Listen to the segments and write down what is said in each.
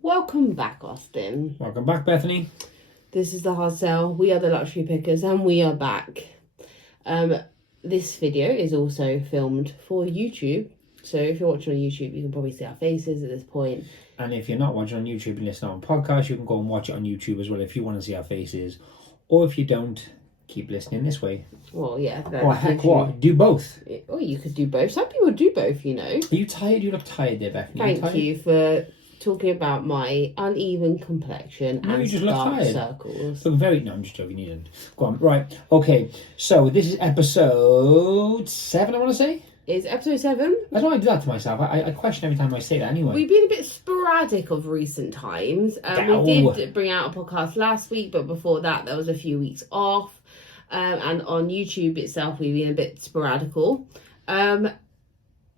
Welcome back, Austin. Welcome back, Bethany. This is the hard sell. We are the luxury pickers, and we are back. This video is also filmed for YouTube. So if you're watching on YouTube, you can probably see our faces at this point. And if you're not watching on YouTube and listening on podcast, you can go and watch it on YouTube as well if you want to see our faces. Or if you don't, keep listening this way. Well, yeah. Or heck, what? Do both. Or you could do both. Some people do both, you know. Are you tired? You look tired there, Bethany. Thank you for talking about my uneven complexion and dark circles. Look very... No, I'm just joking. You didn't. Go on. Right. Okay. So this is episode 7, I want to say. It's episode 7. I don't want to do that to myself. I question every time I say that anyway. We've been a bit sporadic of recent times. We did bring out a podcast last week, but before that, there was a few weeks off. And on YouTube itself, we've been a bit sporadical.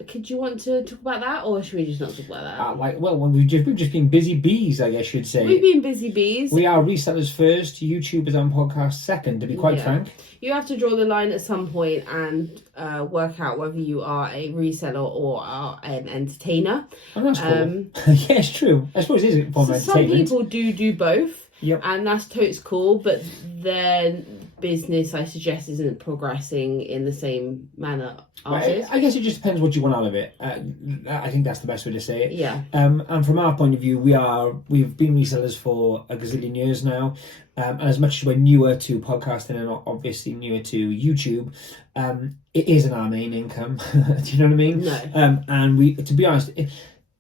Could you want to talk about that, or should we just not talk about that? We've just been busy bees, I guess you'd say. We've been busy bees. We are resellers first, YouTubers and podcast second, to be quite frank. You have to draw the line at some point and work out whether you are a reseller or are an entertainer. Oh, that's cool. Yeah, it's true. I suppose it is a form of entertainment. Some people do both. Yep. And that's totes cool, but then business, I suggest, isn't progressing in the same manner. Well, I guess it just depends what you want out of it. I think that's the best way to say it. Yeah. And from our point of view, we've been resellers for a gazillion years now. And as much as we're newer to podcasting and obviously newer to YouTube, it isn't our main income. Do you know what I mean? No. And we, to be honest,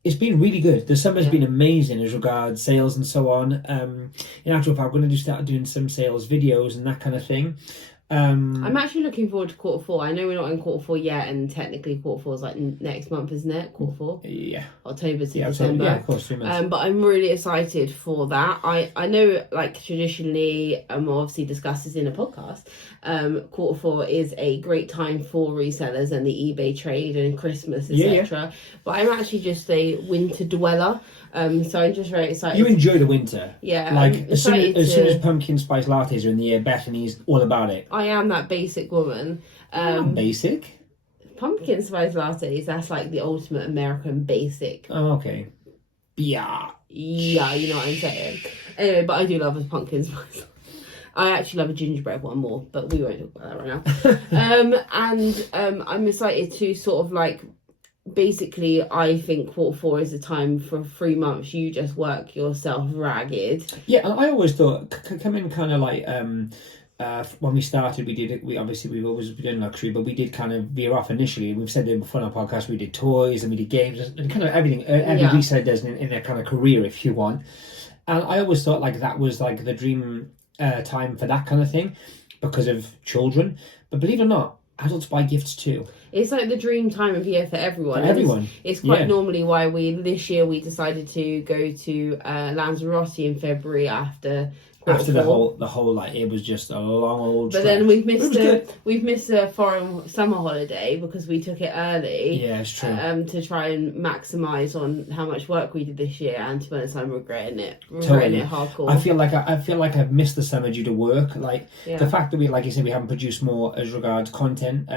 it's been really good. The summer's been amazing as regards sales and so on. In actual fact, I'm going to start doing some sales videos and that kind of thing. I'm actually looking forward to quarter 4. I know we're not in quarter 4 yet, and technically quarter 4 is like next month, isn't it? Quarter 4? Yeah. October to December. Yeah, of course, 3 months. But I'm really excited for that. I know, like, traditionally, obviously discussed this in a podcast, quarter 4 is a great time for resellers and the eBay trade and Christmas, etc. Yeah. But I'm actually just a winter dweller. So I'm just very excited. You enjoy the winter. Yeah. Like, as soon as pumpkin spice lattes are in the air, Bethany's all about it. I am that basic woman. Basic? Pumpkin spice lattes, that's like the ultimate American basic. Oh, okay. Yeah. Yeah, you know what I'm saying. Anyway, but I do love a pumpkin spice. I actually love a gingerbread one more, but we won't talk about that right now. I'm excited to sort of like... Basically, I think quarter 4 is a time for 3 months. You just work yourself ragged. Yeah, and I always thought come in kind of like when we started, we've always been doing luxury, but we did kind of veer off initially. We've said it before on our podcast. We did toys and we did games and kind of everything. Every reseller does in their kind of career, if you want. And I always thought like that was like the dream time for that kind of thing because of children. But believe it or not, adults buy gifts too. It's like the dream time of year for everyone. For everyone. It's quite normally why this year we decided to go to Lanzarote in February after the whole like it was just a long old but trek. Then we've missed a foreign summer holiday because we took it early. Yeah, it's true. To try and maximise on how much work we did this year, and to be honest, I'm regretting it hardcore. I feel like I've missed the summer due to work. Like the fact that we, like you said, we haven't produced more as regards content,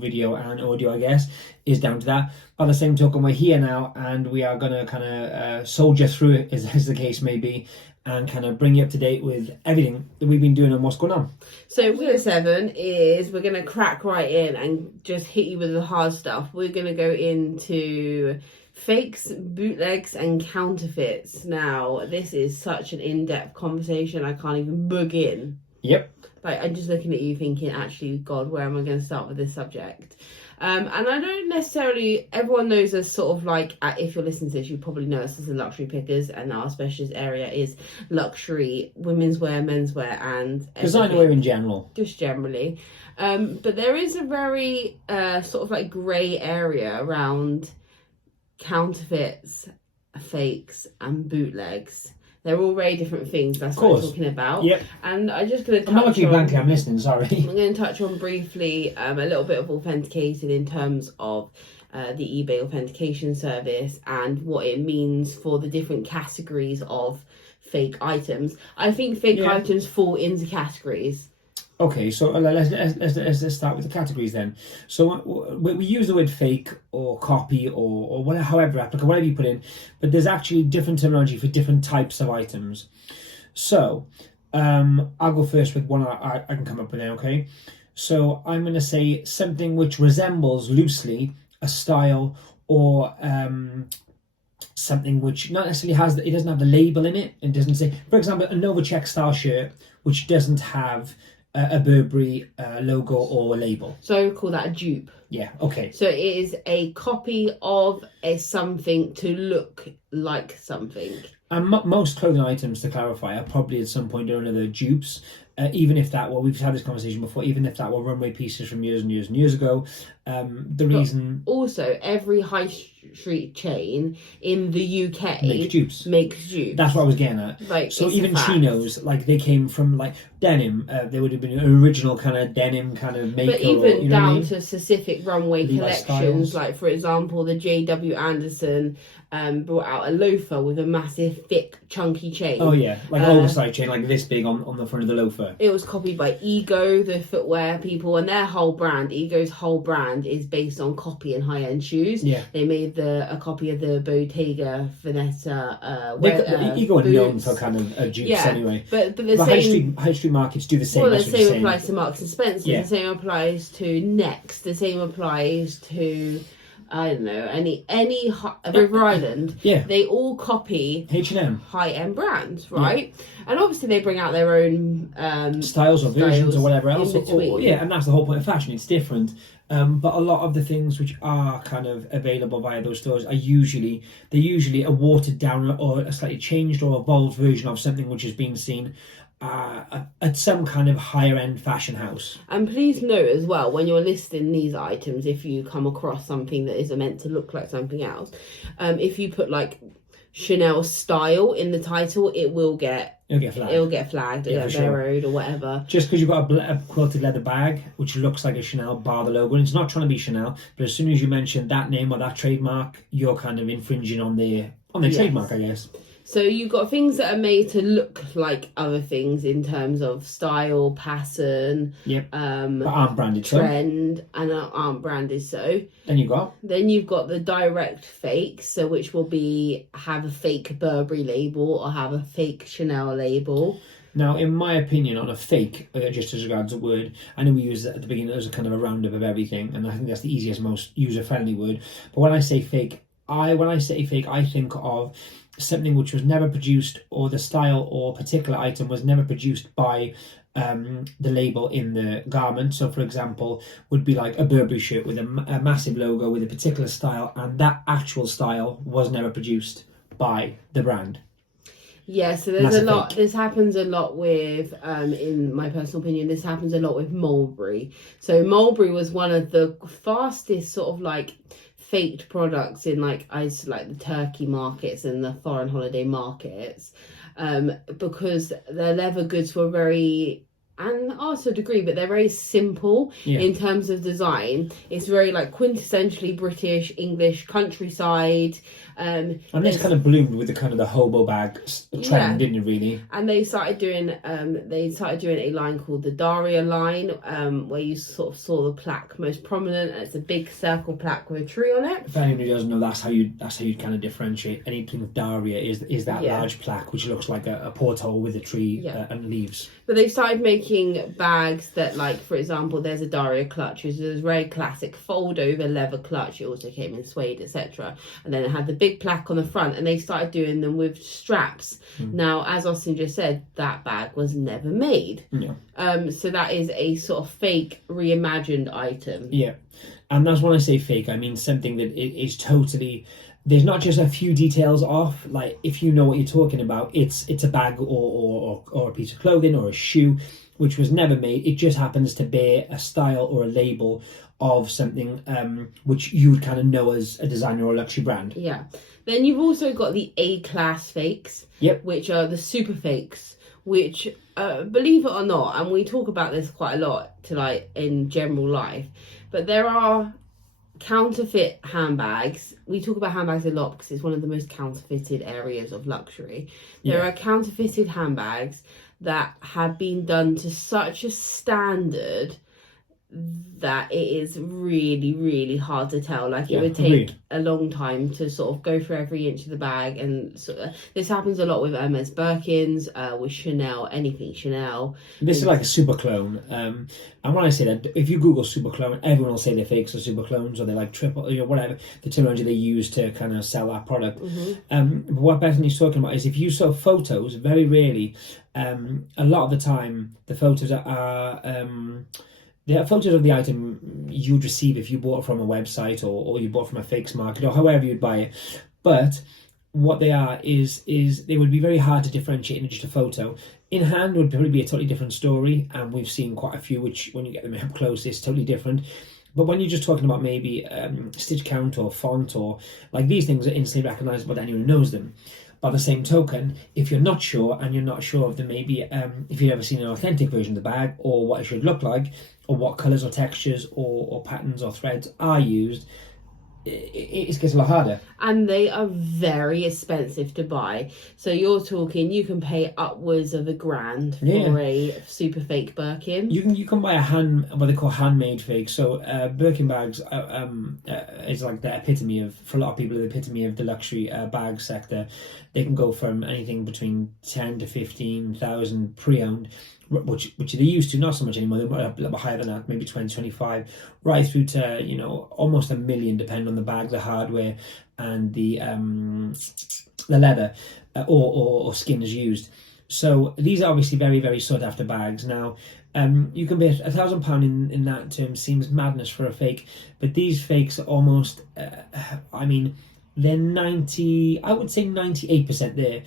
video and audio, I guess, is down to that. By the same token, we're here now, and we are gonna kind of soldier through it, as the case may be, and kind of bring you up to date with everything that we've been doing and what's going on. So Wheel 7 is we're going to crack right in and just hit you with the hard stuff. We're going to go into fakes, bootlegs and counterfeits. Now, this is such an in-depth conversation, I can't even begin. Yep. Like, I'm just looking at you thinking, actually, God, where am I going to start with this subject? And I don't necessarily... Everyone knows us sort of like... If you're listening to this, you probably know us as the luxury pickers, and our specialist area is luxury, women's wear, menswear, and... designer wear in general. Just generally. But there is a very sort of like grey area around counterfeits, fakes, and bootlegs. They're all very different things. That's what I'm talking about. Yep. And I'm just going to touch I'm not looking blankly, I'm listening, sorry. I'm going to touch on briefly a little bit of authentication in terms of the eBay authentication service and what it means for the different categories of fake items. I think fake items fall into categories. Okay, so let's start with the categories then. So we use the word fake or copy or whatever, however replica, whatever you put in, but there's actually different terminology for different types of items. So I'll go first with one I can come up with then, okay? So I'm going to say something which resembles loosely a style or something which not necessarily has, it doesn't have the label in it. It doesn't say, for example, a Novacek style shirt which doesn't have a Burberry logo or label. So we call that a dupe. Yeah, okay. So it is a copy of a something to look like something. And most clothing items, to clarify, are probably at some point or another dupes. Even if that were, we've had this conversation before, even if that were runway pieces from years and years and years ago, the reason... Also, every high street chain in the UK makes dupes. That's what I was getting at. Like, so even chinos, like they came from like denim, they would have been an original kind of denim kind of maker. But even down I mean? to specific runway collections, styles. Like for example, the JW Anderson brought out a loafer with a massive, thick, chunky chain. Oh yeah, like oversized chain, like this big on the front of the loafer. It was copied by Ego, the footwear people, and their whole brand, Ego's whole brand, is based on copying high-end shoes. Yeah, they made a copy of the Bottega Veneta. Ego are known for kind of dupes anyway. But the same high street markets do the same. Well, the same applies to Marks and Spencer. Yeah. The same applies to Next. The same applies to, I don't know, any River Island. Yeah, they all copy H&M high-end brands, right? Yeah. And obviously they bring out their own styles or versions or whatever else. Yeah, and that's the whole point of fashion. It's different. But a lot of the things which are kind of available via those stores are usually a watered down or a slightly changed or evolved version of something which is being seen at some kind of higher end fashion house. And please note as well, when you're listing these items, if you come across something that is meant to look like something else, if you put like Chanel style in the title, it'll get flagged or get borrowed or whatever. Just because you've got a quilted leather bag which looks like a Chanel bar the logo, and it's not trying to be Chanel, but as soon as you mention that name or that trademark, you're kind of infringing on their trademark, I guess. So you've got things that are made to look like other things in terms of style, pattern, but aren't branded, trend, and aren't branded. So then you've got the direct fakes, so which will have a fake Burberry label or have a fake Chanel label. Now, in my opinion, on a fake, just as regards a word, I know we use it at the beginning as a kind of a roundup of everything, and I think that's the easiest, most user-friendly word. But when I say fake, I think of something which was never produced, or the style or particular item was never produced by the label in the garment. So for example, would be like a Burberry shirt with a massive logo with a particular style, and that actual style was never produced by the brand. Yeah, so there's a lot. This happens a lot with, in my personal opinion, this happens a lot with Mulberry. So Mulberry was one of the fastest sort of like faked products in like the Turkey markets and the foreign holiday markets, because their leather goods were very, and also a degree, but they're very simple in terms of design. It's very like quintessentially British, English, countryside. And this kind of bloomed with the hobo bag trend, didn't it, really? And they started doing a line called the Daria line, where you sort of saw the plaque most prominent, and it's a big circle plaque with a tree on it. If anyone who doesn't know, that's how you kind of differentiate anything with Daria is that large plaque which looks like a porthole with a tree and leaves. But they've started making bags that, like, for example, there's a Daria clutch, which is a very classic fold-over leather clutch. It also came in suede, etc. And then it had the big plaque on the front, and they started doing them with straps. Now, as Austin just said, that bag was never made. So that is a sort of fake, reimagined item. Yeah, and that's when I say fake, I mean something that is totally... There's not just a few details off. Like, if you know what you're talking about, it's a bag or a piece of clothing or a shoe which was never made. It just happens to bear a style or a label of something which you would kind of know as a designer or a luxury brand. Yeah. Then you've also got the A-class fakes, which are the super fakes, which, believe it or not, and we talk about this quite a lot in general life, but there are counterfeit handbags. We talk about handbags a lot because it's one of the most counterfeited areas of luxury. There are counterfeited handbags that have been done to such a standard that it is really, really hard to tell. Like, it would take agreed. a long time to sort of go through every inch of the bag, and this happens a lot with Hermes Birkins, with Chanel, anything Chanel. This is like a super clone. And when I say that, if you Google super clone, everyone will say they're fakes or super clones, or they're like triple, whatever the terminology they use to kind of sell that product. But what Bethany's talking about is, if you saw photos, very rarely, a lot of the time, the photos are they are photos of the item you'd receive if you bought it from a website, or you bought from a fakes market, or however you'd buy it. But what they are is they would be very hard to differentiate in just a photo. In hand would probably be a totally different story, and we've seen quite a few which, when you get them up close, it's totally different. But when you're just talking about maybe stitch count or font, or like, these things are instantly recognizable to anyone who knows them. By the same token, if you're not sure, and you're not sure of the maybe if you've ever seen an authentic version of the bag, or what it should look like, or what colours or textures or patterns or threads are used, it gets a lot harder. And they are very expensive to buy. So you're talking, you can pay upwards of $1,000 for a super fake Birkin. You can buy what they call handmade fakes. So Birkin bags is like the epitome of, for a lot of people, the epitome of the luxury bag sector. They can go from anything between 10 to 15,000 pre-owned, which they used to, not so much anymore. They're a little bit higher than that, maybe 20, 25, right through to, almost $1 million, depending on the bag, the hardware, and the leather or skin is used. So these are obviously very, very sought after bags. Now, you can pay £1,000 in that term seems madness for a fake, but these fakes are almost, they're 90, I would say 98% there.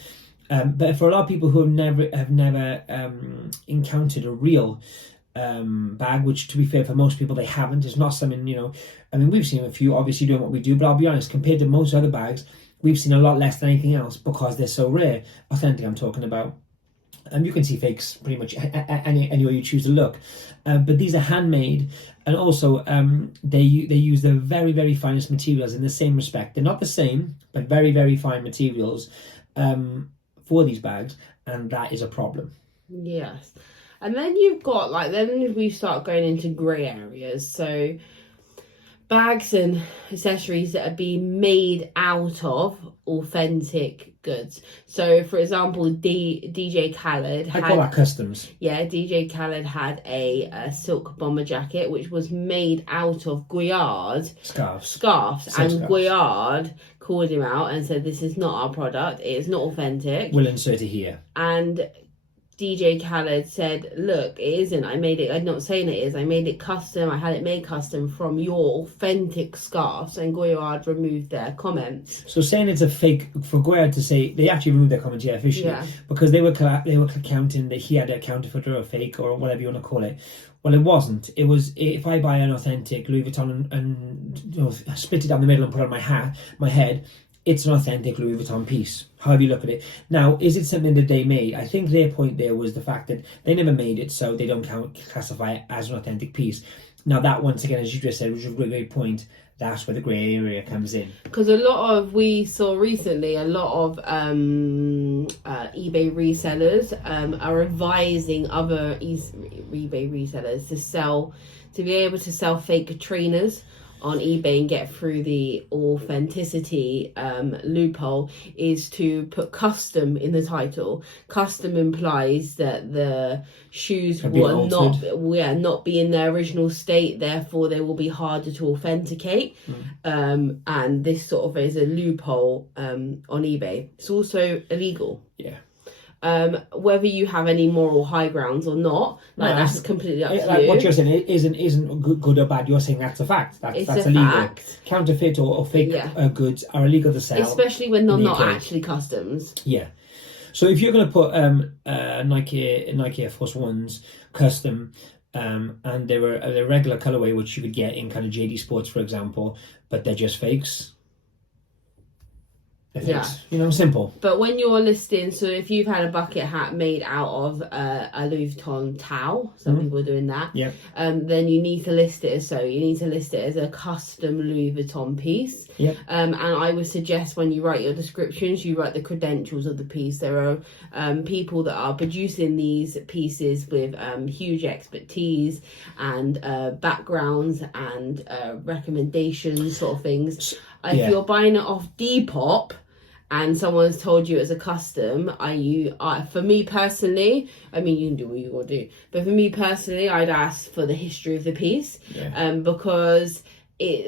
But for a lot of people who have never encountered a real bag, which, to be fair, for most people they haven't. It's not something, we've seen a few obviously doing what we do, but I'll be honest, compared to most other bags, we've seen a lot less than anything else, because they're so rare. Authentic, I'm talking about. You can see fakes pretty much anywhere you choose to look, but these are handmade, and also they use the very, very finest materials in the same respect. They're not the same, but very, very fine materials for these bags, and that is a problem. Yes. And then you've got, then we start going into grey areas. So bags and accessories that are being made out of authentic goods. So, for example, DJ Khaled I call that customs. Yeah, DJ Khaled had a silk bomber jacket, which was made out of Guiard scarves. And Guiard called him out and said, "This is not our product. It is not authentic. We'll insert it here." And DJ Khaled said, "Look, it isn't. I made it. I'm not saying it is. I made it custom. I had it made custom from your authentic scarves." And Goyard removed their comments. So saying it's a fake, for Goyard to say, they actually removed their comments, officially, because they were counting that he had a counterfeit or a fake or whatever you want to call it. Well, it wasn't. It was, if I buy an authentic Louis Vuitton and split it down the middle and put it on my head, it's an authentic Louis Vuitton piece, however you look at it. Now, is it something that they made? I think their point there was the fact that they never made it, so they don't classify it as an authentic piece. Now, that, once again, as you just said, which is a great point, that's where the grey area comes in. Because we saw recently, a lot of eBay resellers are advising other eBay resellers to be able to sell fake trainers on eBay and get through the authenticity loophole, is to put custom in the title. Custom implies that the shoes will not be in their original state, therefore they will be harder to authenticate. And this sort of is a loophole on eBay. It's also illegal. Yeah. Whether you have any moral high grounds or not, that's completely up to you. What you're saying isn't good or bad. You're saying that's a fact. That's illegal. Fact. Counterfeit or fake goods are illegal to sell, especially when they're not actually customs. Yeah. So if you're going to put Nike Air Force Ones custom, and they were a regular colorway, which you could get in kind of JD Sports, for example, but they're just fakes, effects. You know, simple. But when you're listing, so if you've had a bucket hat made out of a Louis Vuitton towel, some people are doing that. Yeah. Then you need to list it as you need to list it as a custom Louis Vuitton piece. Yep. And I would suggest when you write your descriptions, you write the credentials of the piece. There are people that are producing these pieces with huge expertise and backgrounds and recommendations, sort of things. If you're buying it off Depop and someone's told you it's a custom, for me personally, I mean, you can do what you want to do, but for me personally, I'd ask for the history of the piece, because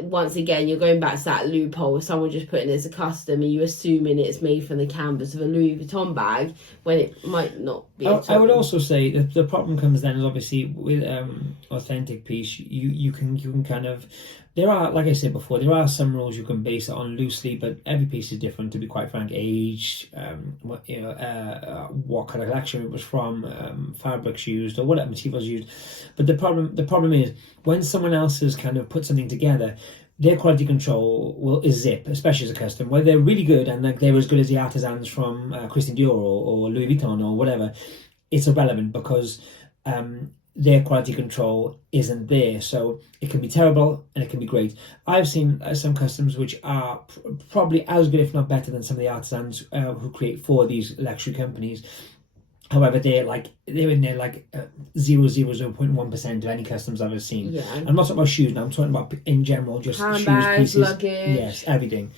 once again, you're going back to that loophole of someone just putting it as a custom and you assuming it's made from the canvas of a Louis Vuitton bag when it might not be. I would also say that the problem comes then is obviously with authentic piece, you can kind of, there are, like I said before, there are some rules you can base it on loosely, but every piece is different, to be quite frank. Age, what kind of collection it was from, fabrics used, or what materials used. But the problem is when someone else has kind of put something together, their quality control is zip, especially as a custom. Whether they're really good and they're as good as the artisans from Christian Dior or Louis Vuitton or whatever, it's irrelevant because their quality control isn't there. So it can be terrible and it can be great. I've seen some customs which are probably as good, if not better, than some of the artisans who create for these luxury companies. However, they're in there 0.1% of any customs I've ever seen. Yeah. I'm not talking about shoes now. I'm talking about in general, just handbags, shoes, pieces, luggage, yes, everything.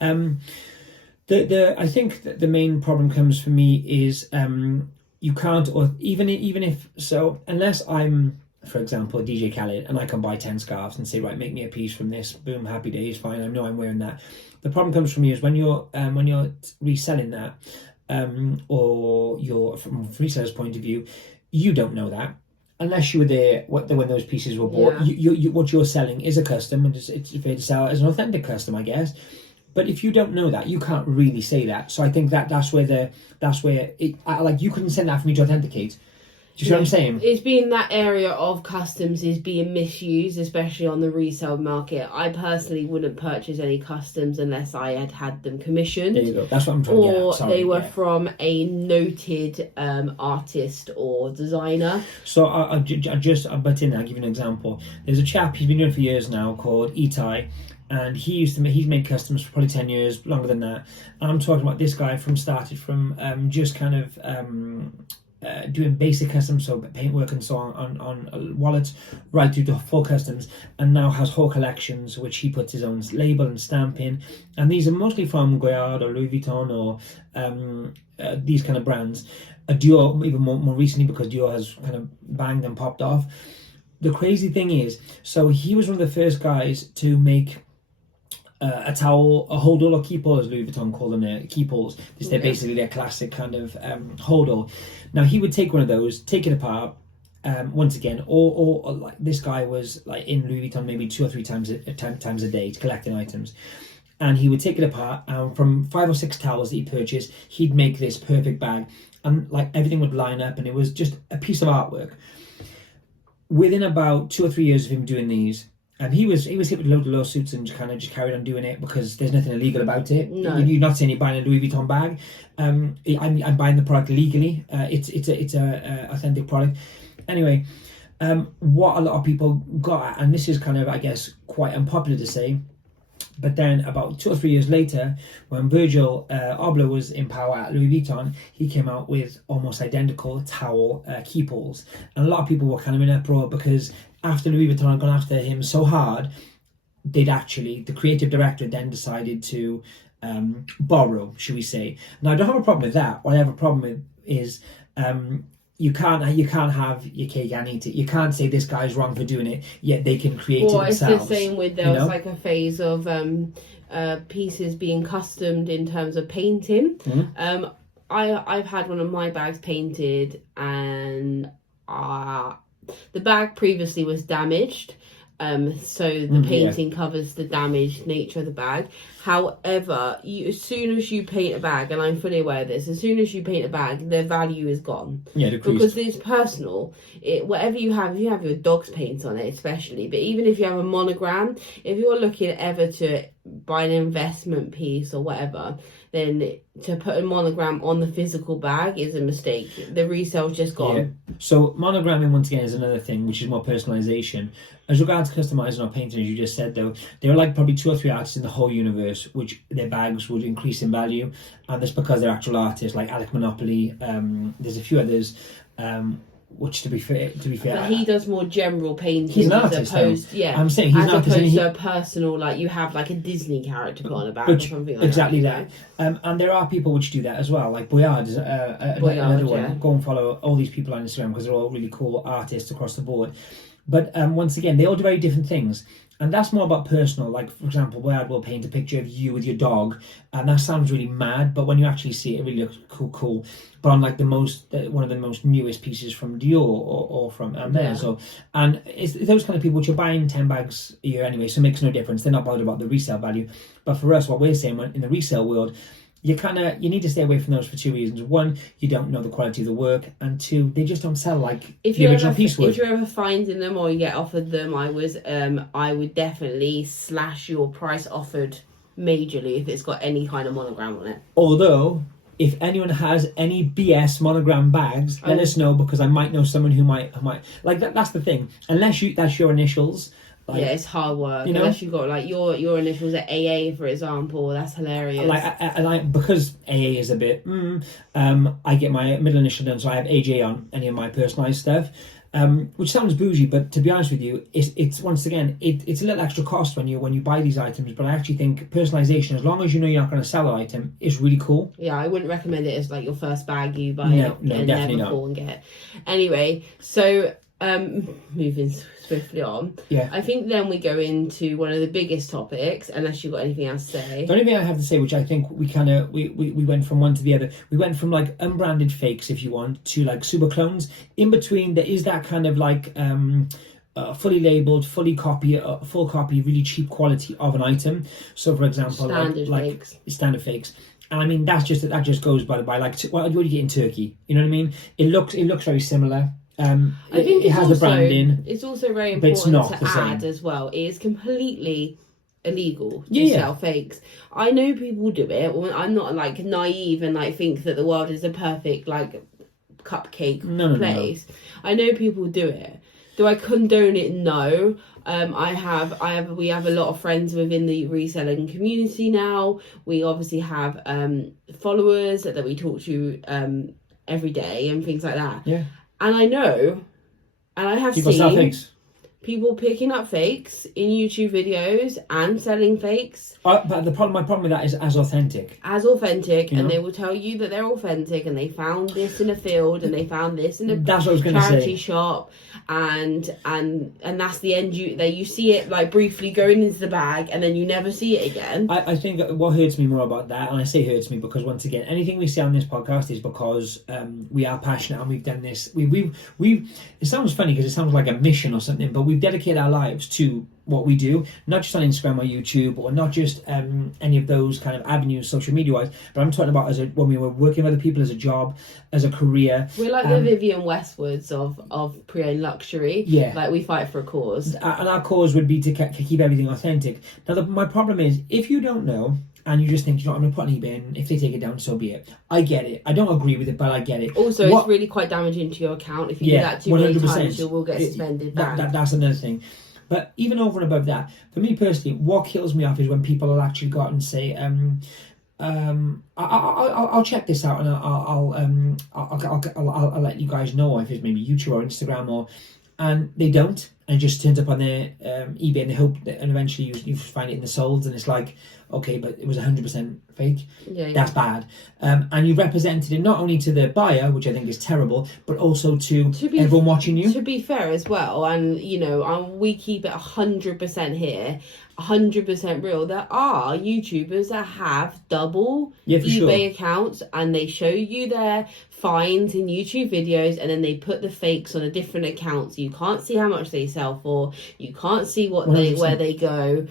I think that the main problem comes for me is you can't, or even if so, unless I'm, for example, a DJ Khaled, and I can buy 10 scarves and say, right, make me a piece from this, boom, happy days, fine, I know I'm wearing that. The problem comes for me is when you're reselling that, or you're from a reseller's point of view, you don't know that unless you were there when those pieces were bought. Yeah. What you're selling is a custom, and it's fair to sell as an authentic custom, I guess. But if you don't know that, you can't really say that. So I think that's where you couldn't send that for me to authenticate. Do you see what I'm saying? It's been that area of customs is being misused, especially on the resale market. I personally wouldn't purchase any customs unless I had them commissioned. There you go. That's what I'm trying to get at. Or they were from a noted artist or designer. So I'll butt in there. I'll give you an example. There's a chap, he's been doing it for years now, called Itai. And he's made customs for probably 10 years, longer than that. And I'm talking about this guy started from just kind of doing basic customs, so paintwork and so on wallets, right through to full customs, and now has whole collections which he puts his own label and stamp in. And these are mostly from Goyard or Louis Vuitton or these kind of brands. Dior, even more recently, because Dior has kind of banged and popped off. The crazy thing is, so he was one of the first guys to make a towel, a hold-all, or keep-all, as Louis Vuitton call them, keep-alls. They're basically their classic kind of hold-all. Now, he would take one of those, take it apart, once again, or like this guy was like in Louis Vuitton maybe 2 or 3 times a day, collecting items. And he would take it apart, and from 5 or 6 towels that he purchased, he'd make this perfect bag. And like everything would line up, and it was just a piece of artwork. Within about 2 or 3 years of him doing these, he was hit with a load of lawsuits and just carried on doing it because there's nothing illegal about it. No. You're not saying you're buying a Louis Vuitton bag. I'm buying the product legally. It's a authentic product. Anyway, what a lot of people got at, and this is kind of, I guess, quite unpopular to say, but then about 2 or 3 years later, when Virgil Abloh was in power at Louis Vuitton, he came out with almost identical towel keep-alls. And a lot of people were kind of in uproar because after Louis Vuitton had gone after him so hard, the creative director then decided to borrow, should we say. Now, I don't have a problem with that. What I have a problem with is you can't have your cake and eat it. You can't say this guy's wrong for doing it, yet they can create it themselves. It's the same with, there was like a phase of pieces being customed in terms of painting. Mm-hmm. I've had one of my bags painted, and the bag previously was damaged. So the painting covers the damaged nature of the bag. However, as soon as you paint a bag, and I'm fully aware of this, as soon as you paint a bag, their value is gone. Yeah, decreased. Because it's personal. Whatever you have, if you have your dog's paint on it especially, but even if you have a monogram, if you're looking ever to buy an investment piece or whatever, then to put a monogram on the physical bag is a mistake. The resale's just gone. Yeah. So monogramming, once again, is another thing, which is more personalisation. As regards customizing or painting, as you just said, though, there are like probably 2 or 3 artists in the whole universe which their bags would increase in value, and that's because they're actual artists, like Alec Monopoly. There's a few others, which to be fair, but he does more general painting. He's an artist, yeah. I'm saying he's as an artist, opposed to a personal, like you have like a Disney character put on a bag or something like exactly that. And there are people which do that as well. Like Boyard is another one. Yeah. Go and follow all these people on Instagram because they're all really cool artists across the board. But once again, they all do very different things. And that's more about personal. Like, for example, Boyard will paint a picture of you with your dog, and that sounds really mad, but when you actually see it, it really looks cool. But on like one of the most newest pieces from Dior or from Hermes, and it's those kind of people which are buying 10 bags a year anyway, so it makes no difference. They're not bothered about the resale value. But for us, what we're saying in the resale world, you need to stay away from those for 2 reasons. One, you don't know the quality of the work, and 2, they just don't sell like the original piece would. If you're ever finding them or you get offered them, I would definitely slash your price offered majorly if it's got any kind of monogram on it. Although, if anyone has any BS monogram bags, let us know, because I might know someone who might like that. That's the thing. Unless that's your initials. Like, yeah, it's hard work. You know? Unless you've got like your initials at AA, for example, that's hilarious. Like because AA is a bit. I get my middle initial done, so I have AJ on any of my personalised stuff. Which sounds bougie, but to be honest with you, it's once again it's a little extra cost when you buy these items. But I actually think personalisation, as long as you know you're not going to sell an item, is really cool. Yeah, I wouldn't recommend it as like your first bag you buy no, definitely not. And get. Anyway, so moving swiftly on. Yeah. I think then we go into one of the biggest topics, unless you've got anything else to say. The only thing I have to say, which I think we went from one to the other, we went from like unbranded fakes, if you want, to like super clones. In between, there is that kind of like fully labeled, full copy, really cheap quality of an item. So, for example, standard fakes. And I mean, that just goes by like what do you get in Turkey? You know what I mean? It looks very similar. I think it has the branding. It's also very important to add as well. It is completely illegal to sell fakes. I know people do it. I'm not like naive and like think that the world is a perfect like cupcake place. No. I know people do it. Do I condone it? No. We have a lot of friends within the reselling community now. We obviously have followers that we talk to every day and things like that. Yeah. And I know, and I have seen people picking up fakes in YouTube videos and selling fakes. But my problem with that is as authentic. And they will tell you that they're authentic, and they found this in a field, and they found this in a charity shop, and that's the end. You see it like briefly going into the bag, and then you never see it again. I think what hurts me more about that, and I say hurts me because once again, anything we say on this podcast is because we are passionate and we've done this. We've it sounds funny because it sounds like a mission or something, but we've dedicated our lives to what we do, not just on Instagram or YouTube, or not just any of those kind of avenues social media wise, but I'm talking about when we were working with other people, as a job, as a career. We're like the Vivienne Westwoods of pre-owned luxury. Yeah, like we fight for a cause, and our cause would be to keep everything authentic. Now my problem is, if you don't know and you just think, I'm going to put an eBay in, if they take it down, so be it. I get it. I don't agree with it, but I get it. Also, it's really quite damaging to your account. If you do that too many times, you will get suspended. That's another thing. But even over and above that, for me personally, what kills me off is when people will actually go out and say, I'll check this out, and I'll let you guys know if it's maybe YouTube or Instagram, and they don't, and it just turns up on their eBay, and they hope that, and eventually you find it in the solds, and it's like, okay, but it was 100% fake. Yeah. That's bad. And you represented it not only to the buyer, which I think is terrible, but also to everyone watching you. To be fair as well, and we keep it 100% here, 100% real. There are YouTubers that have double eBay accounts, and they show you their finds in YouTube videos, and then they put the fakes on a different account, so you can't see how much they sell for, you can't see where they go,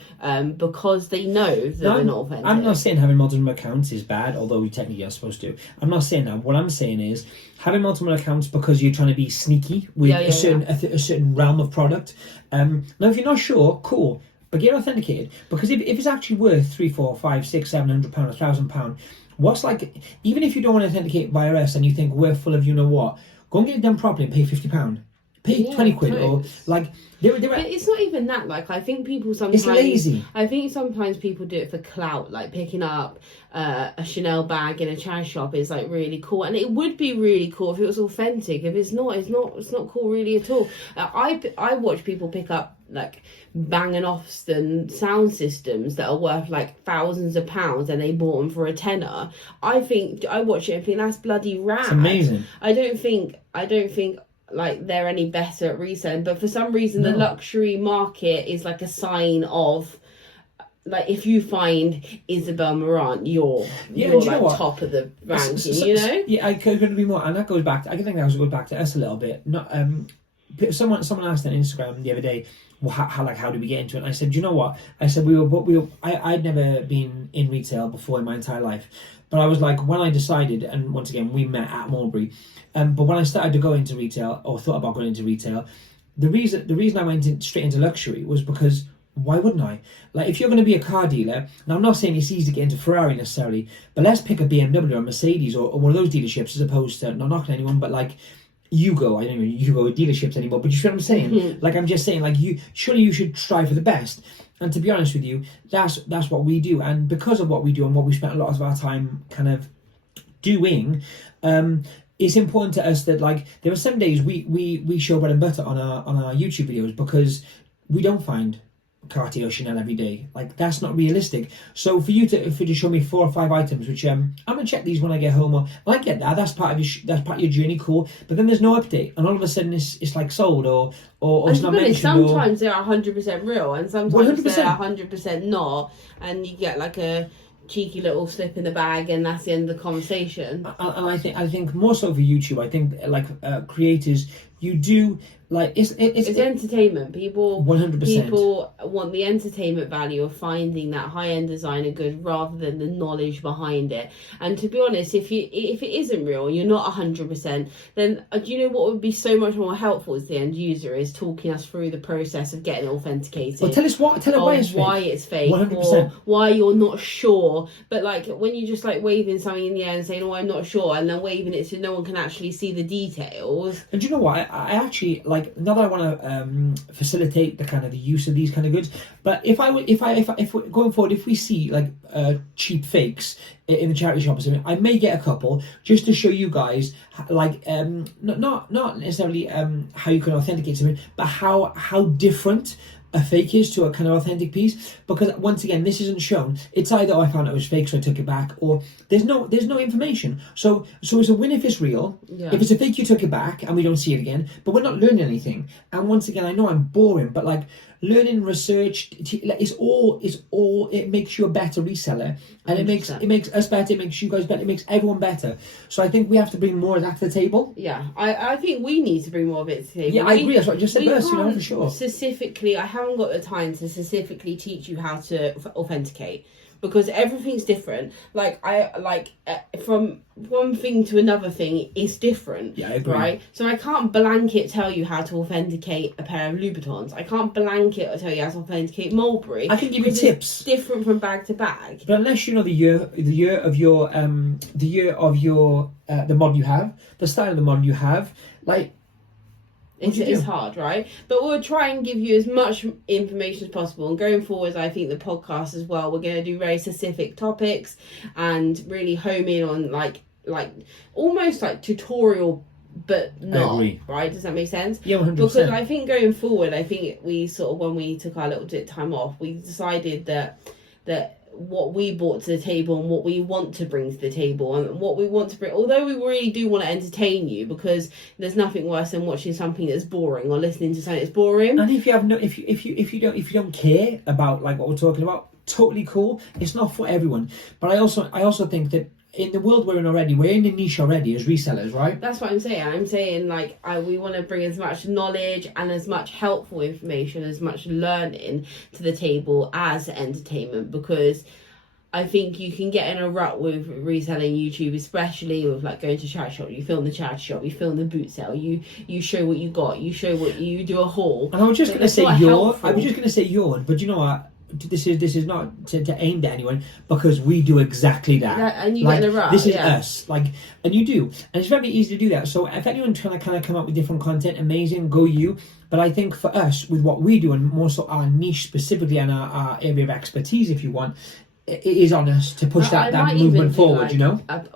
because they know that they're not authentic. I'm not saying having multiple accounts is bad, although we technically are supposed to. I'm not saying that. What I'm saying is having multiple accounts because you're trying to be sneaky with a certain realm of product. Now, if you're not sure, cool, but get authenticated, because if it's actually worth £300, £400, £500, £600, £700, £1,000, what's like, even if you don't want to authenticate via us and you think we're full of you know what, go and get it done properly and pay £50. Pay 20 quid or like but it's not even that. Like, I think people sometimes, it's lazy. I think sometimes people do it for clout, like picking up a Chanel bag in a charity shop is like really cool, and it would be really cool if it was authentic. If it's not, it's not cool really at all. I watch people pick up like Bang & Olufsen sound systems that are worth like thousands of pounds, and they bought them for a tenner. I watch it and think that's bloody rad. It's amazing. I don't think like they're any better at reselling, but for some reason the luxury market is like a sign of, like, if you find Isabel Marant, you're like top of the ranking, you know. Yeah, I couldn't agree more, and that goes back to, I think that goes back to us a little bit. Not someone asked on Instagram the other day, well, how do we get into it? And I said, you know what? I said I'd never been in retail before in my entire life, but I was like, when I decided, and once again we met at Mulberry, but when I started to go into retail, or thought about going into retail, the reason I went straight into luxury was because why wouldn't I? Like, if you're going to be a car dealer, now I'm not saying it's easy to get into Ferrari necessarily, but let's pick a BMW or a Mercedes or one of those dealerships, as opposed to, not knocking anyone, but like Yugo. I don't even Yugo with dealerships anymore, but you see what I'm saying? Mm-hmm. Like, I'm just saying, like, surely you should strive for the best. And to be honest with you, that's what we do. And because of what we do and what we spent a lot of our time kind of doing, it's important to us that, like, there are some days we show bread and butter on our YouTube videos because we don't find Cartier or Chanel every day. Like, that's not realistic. So for you to show me 4 or 5 items, which I'm gonna check these when I get home, or I get that. That's part of your journey, cool. But then there's no update, and all of a sudden it's like sold or it's not mentioned. Sometimes they're 100% real, and sometimes 100%. They're 100% not, and you get like a cheeky little slip in the bag, and that's the end of the conversation. And I think more so for YouTube, I think like creators, you do like it's entertainment. People 100%. People want the entertainment value of finding that high-end designer good rather than the knowledge behind it. And to be honest, if it isn't real, you're not 100%, then do you know what would be so much more helpful as the end user is talking us through the process of getting authenticated. Well, tell us why it's fake, 100%. or why you're not sure. But like, when you just like waving something in the air and saying, "Oh, I'm not sure," and then waving it so no one can actually see the details. And do you know what? I actually like, not that I want to facilitate the use of these kind of goods, but if going forward, if we see like cheap fakes in the charity shop or something, I may get a couple just to show you guys, like not necessarily how you can authenticate something, but how different a fake is to a kind of authentic piece. Because once again, this isn't shown. It's either, I found it was fake so I took it back, or there's no information. So it's a win if it's real. Yeah. If it's a fake, you took it back and we don't see it again, but we're not learning anything. And once again, I know I'm boring, but like, learning, research, it makes you a better reseller, and 100%. it makes us better, it makes you guys better, it makes everyone better. So I think we have to bring more of that to the table. Yeah, I think we need to bring more of it to the table. Yeah, I agree. That's what I just said first, for sure. Specifically, I haven't got the time to specifically teach you how to authenticate, because everything's different. From one thing to another thing is different. Yeah, I agree. Right? So I can't blanket tell you how to authenticate a pair of Louboutins. I can't blanket tell you how to authenticate Mulberry. I can give you tips. It's different from bag to bag. But unless you know the year of your the model you have, the style of the model you have, like, it's hard, right? But we'll try and give you as much information as possible. And going forward, I think the podcast as well, we're going to do very specific topics and really home in on like almost like tutorial, but not, right? Does that make sense? Yeah, 100%. Because I think going forward, I think we sort of, when we took our little bit time off, we decided that what we brought to the table and what we want to bring to the table and what we want to bring, although we really do want to entertain you, because there's nothing worse than watching something that's boring or listening to something that's boring. And if you don't care about like what we're talking about, totally cool. It's not for everyone. But I also think that in the world we're in already, we're in a niche already as resellers, right? That's what I'm saying. I'm saying like we want to bring as much knowledge and as much helpful information, as much learning to the table as entertainment, because I think you can get in a rut with reselling YouTube, especially with like going to charity shop. You film the charity shop, you film the boot sale, you show what you got, you show what you do, a haul. And I was just going to say yawn, but you know what? this is not to aim at anyone, because we do exactly that. And you get in a rut. This is us, and you do, and it's very easy to do that. So if anyone's trying to kind of come up with different content, amazing, go you. But I think for us, with what we do, and more so our niche specifically and our area of expertise, if you want, it is on us to push that movement forward,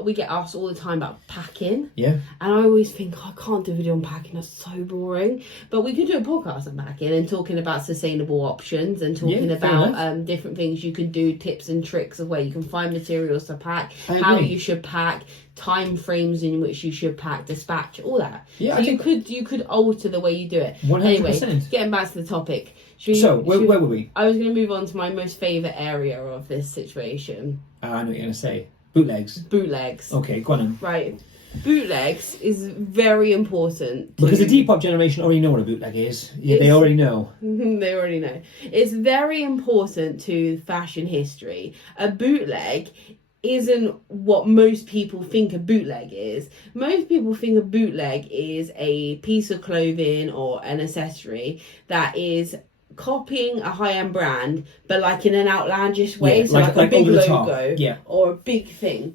we get asked all the time about packing. Yeah. And I always think, I can't do a video on packing, that's so boring. But we could do a podcast on packing and talking about sustainable options and talking about different things you can do, tips and tricks of where you can find materials to pack, how you should pack, time frames in which you should pack, dispatch, all that. Yeah, so you could alter the way you do it. 100%. Anyway, getting back to the topic. Where were we? I was going to move on to my most favourite area of this situation. I know what you're going to say. Bootlegs. Bootlegs. Okay, go on then. Right. Bootlegs is very important. Because the Depop generation already know what a bootleg is. Yeah, they already know. They already know. It's very important to fashion history. A bootleg isn't what most people think a bootleg is. Most people think a bootleg is a piece of clothing or an accessory that is copying a high-end brand, but like in an outlandish way, so like a big logo or a big thing.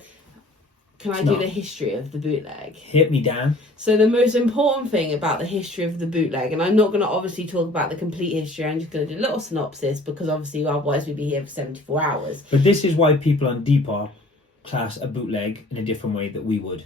Can I do the history of the bootleg? Hit me, Dan. So the most important thing about the history of the bootleg, and I'm not going to obviously talk about the complete history, I'm just going to do a little synopsis, because obviously otherwise we'd be here for 74 hours. But this is why people on Depop class a bootleg in a different way that we would.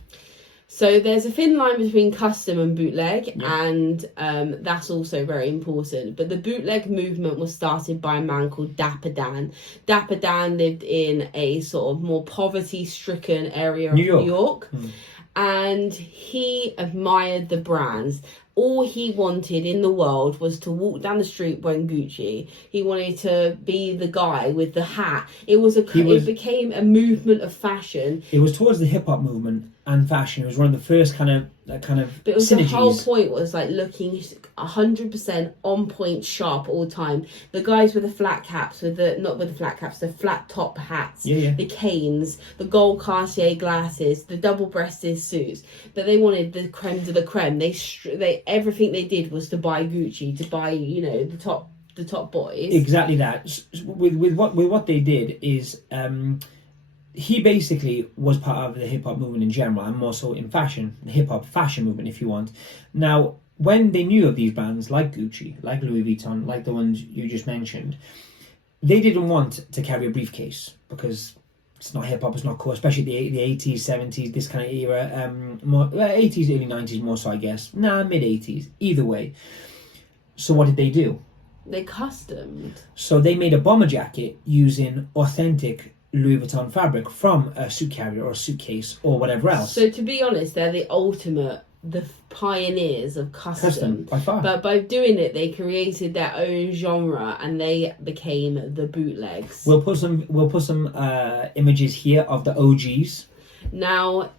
So there's a thin line between custom and bootleg, and that's also very important. But the bootleg movement was started by a man called Dapper Dan. Dapper Dan lived in a sort of more poverty-stricken area of New York. And he admired the brands. All he wanted in the world was to walk down the street wearing Gucci. He wanted to be the guy with the hat. It became a movement of fashion. It was towards the hip hop movement and fashion. It was one of the first kind of but synergies. The whole point was like looking 100% on point, sharp all the time. The guys with the flat caps, the flat top hats, the canes, the gold Cartier glasses, the double-breasted suits. But they wanted the creme de la creme. They everything they did was to buy Gucci, to buy the top boys. Exactly that. With what they did is. He basically was part of the hip-hop movement in general, and more so in fashion, the hip-hop fashion movement, if you want. Now, when they knew of these brands like Gucci, like Louis Vuitton, like the ones you just mentioned, they didn't want to carry a briefcase, because it's not hip-hop, it's not cool, especially the 80s, 70s, this kind of era, 80s, early 90s more so, I guess. Mid-80s, either way. So what did they do? They customed. So they made a bomber jacket using authentic Louis Vuitton fabric from a suit carrier or a suitcase or whatever else. So to be honest, they're the pioneers of custom by far. But by doing it, they created their own genre, and they became the bootlegs. We'll put some images here of the OGs. Now,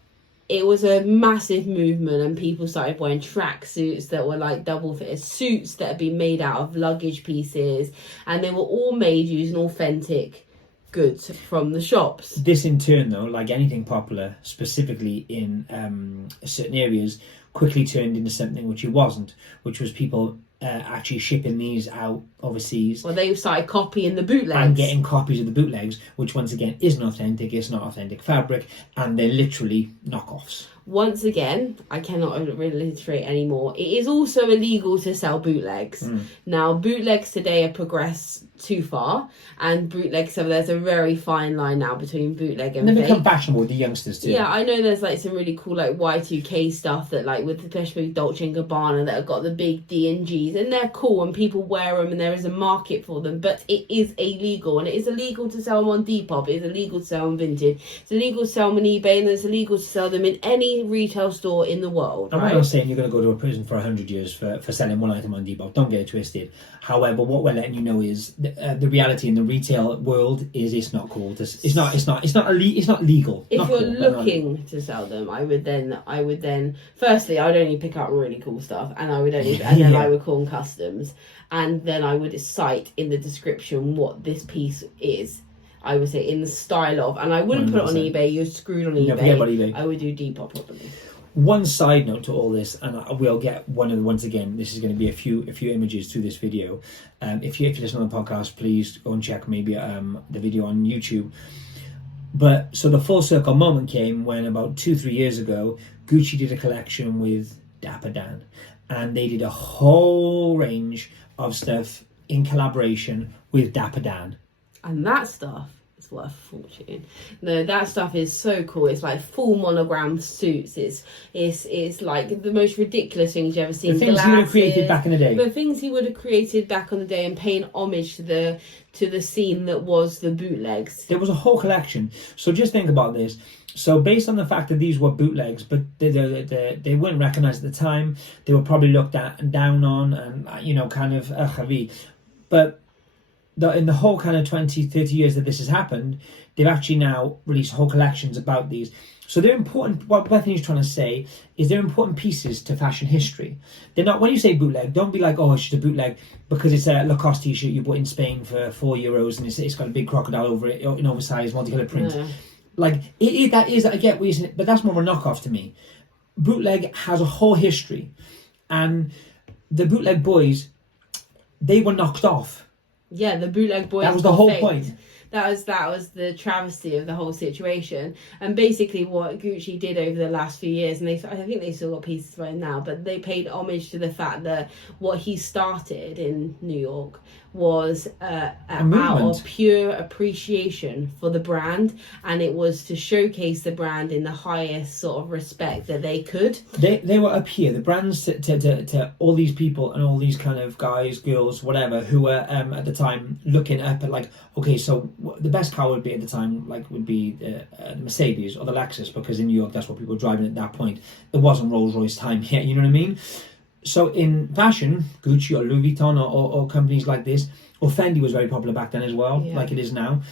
it was a massive movement, and people started wearing tracksuits that were like double-fitted suits that had been made out of luggage pieces, and they were all made using authentic goods from the shops. This in turn, though, like anything popular, specifically in certain areas, quickly turned into something which it wasn't, which was people actually shipping these out overseas. Well, they started copying the bootlegs. And getting copies of the bootlegs, which once again isn't authentic, it's not authentic fabric, and they're literally knockoffs. Once again, I cannot reiterate anymore, it is also illegal to sell bootlegs. Now, bootlegs today have progressed too far, and bootlegs, so there's a very fine line now between bootleg and they've fake. become fashionable with the youngsters too. Yeah, I know there's like some really cool like Y2K stuff that like with especially Dolce & Gabbana that have got the big D&Gs, and they're cool and people wear them and there is a market for them, but it is illegal, and it is illegal to sell them on Depop, it is illegal to sell them Vinted, it's illegal to sell them on eBay, and it's illegal to sell them in any retail store in the world. I'm not saying you're going to go to a prison for 100 years for selling one item on Depop, don't get it twisted. However, what we're letting you know is the reality in the retail world is it's not cool. It's not legal. If not you're cool, looking to sell them, I would then firstly I'd only pick up really cool stuff, and I would only then I would call them customs, and then I would cite in the description what this piece is. I would say in the style of, and I wouldn't 100%. Put it on eBay. You're screwed on eBay. Forget about eBay. I would do Depop properly. one side note to all this, and we'll get once again, this is going to be a few images through this video. If you listen on the podcast, please go and check maybe the video on YouTube. But so the full circle moment came when about 2-3 years ago, Gucci did a collection with Dapper Dan, and they did a whole range of stuff in collaboration with Dapper Dan. And that stuff is worth a fortune. No, that stuff is so cool. It's like full monogram suits. It's like the most ridiculous things you've ever seen. The things he would have created back in the day. The things he would have created back in the day, and paying homage to the scene that was the bootlegs. There was a whole collection. So just think about this. So based on the fact that these were bootlegs, but they weren't recognised at the time, they were probably looked at and down on, and kind of but in the whole kind of 20-30 years that this has happened, they've actually now released whole collections about these. So they're important. What Bethany's trying to say is they're important pieces to fashion history. They're not, when you say bootleg, don't be like, oh, it's just a bootleg because it's a Lacoste t-shirt you bought in Spain for €4 and it's got a big crocodile over it in oversized multicolored print. Yeah. Like, I get what you're saying, but that's more of a knockoff to me. Bootleg has a whole history, and the bootleg boys, they were knocked off. Yeah, the bootleg boys. That was the whole point. That was the travesty of the whole situation. And basically what Gucci did over the last few years, and I think they still got pieces right now, but they paid homage to the fact that what he started in New York was out of pure appreciation for the brand, and it was to showcase the brand in the highest sort of respect that they could. They were up here, the brands to all these people and all these kind of guys, girls, whatever, who were at the time looking up at like, okay, so the best car would be at the time would be the Mercedes or the Lexus, because in New York that's what people were driving at that point. It wasn't Rolls Royce time yet, you know what I mean? So in fashion, Gucci or Louis Vuitton or companies like this, or Fendi was very popular back then as well, like it is now.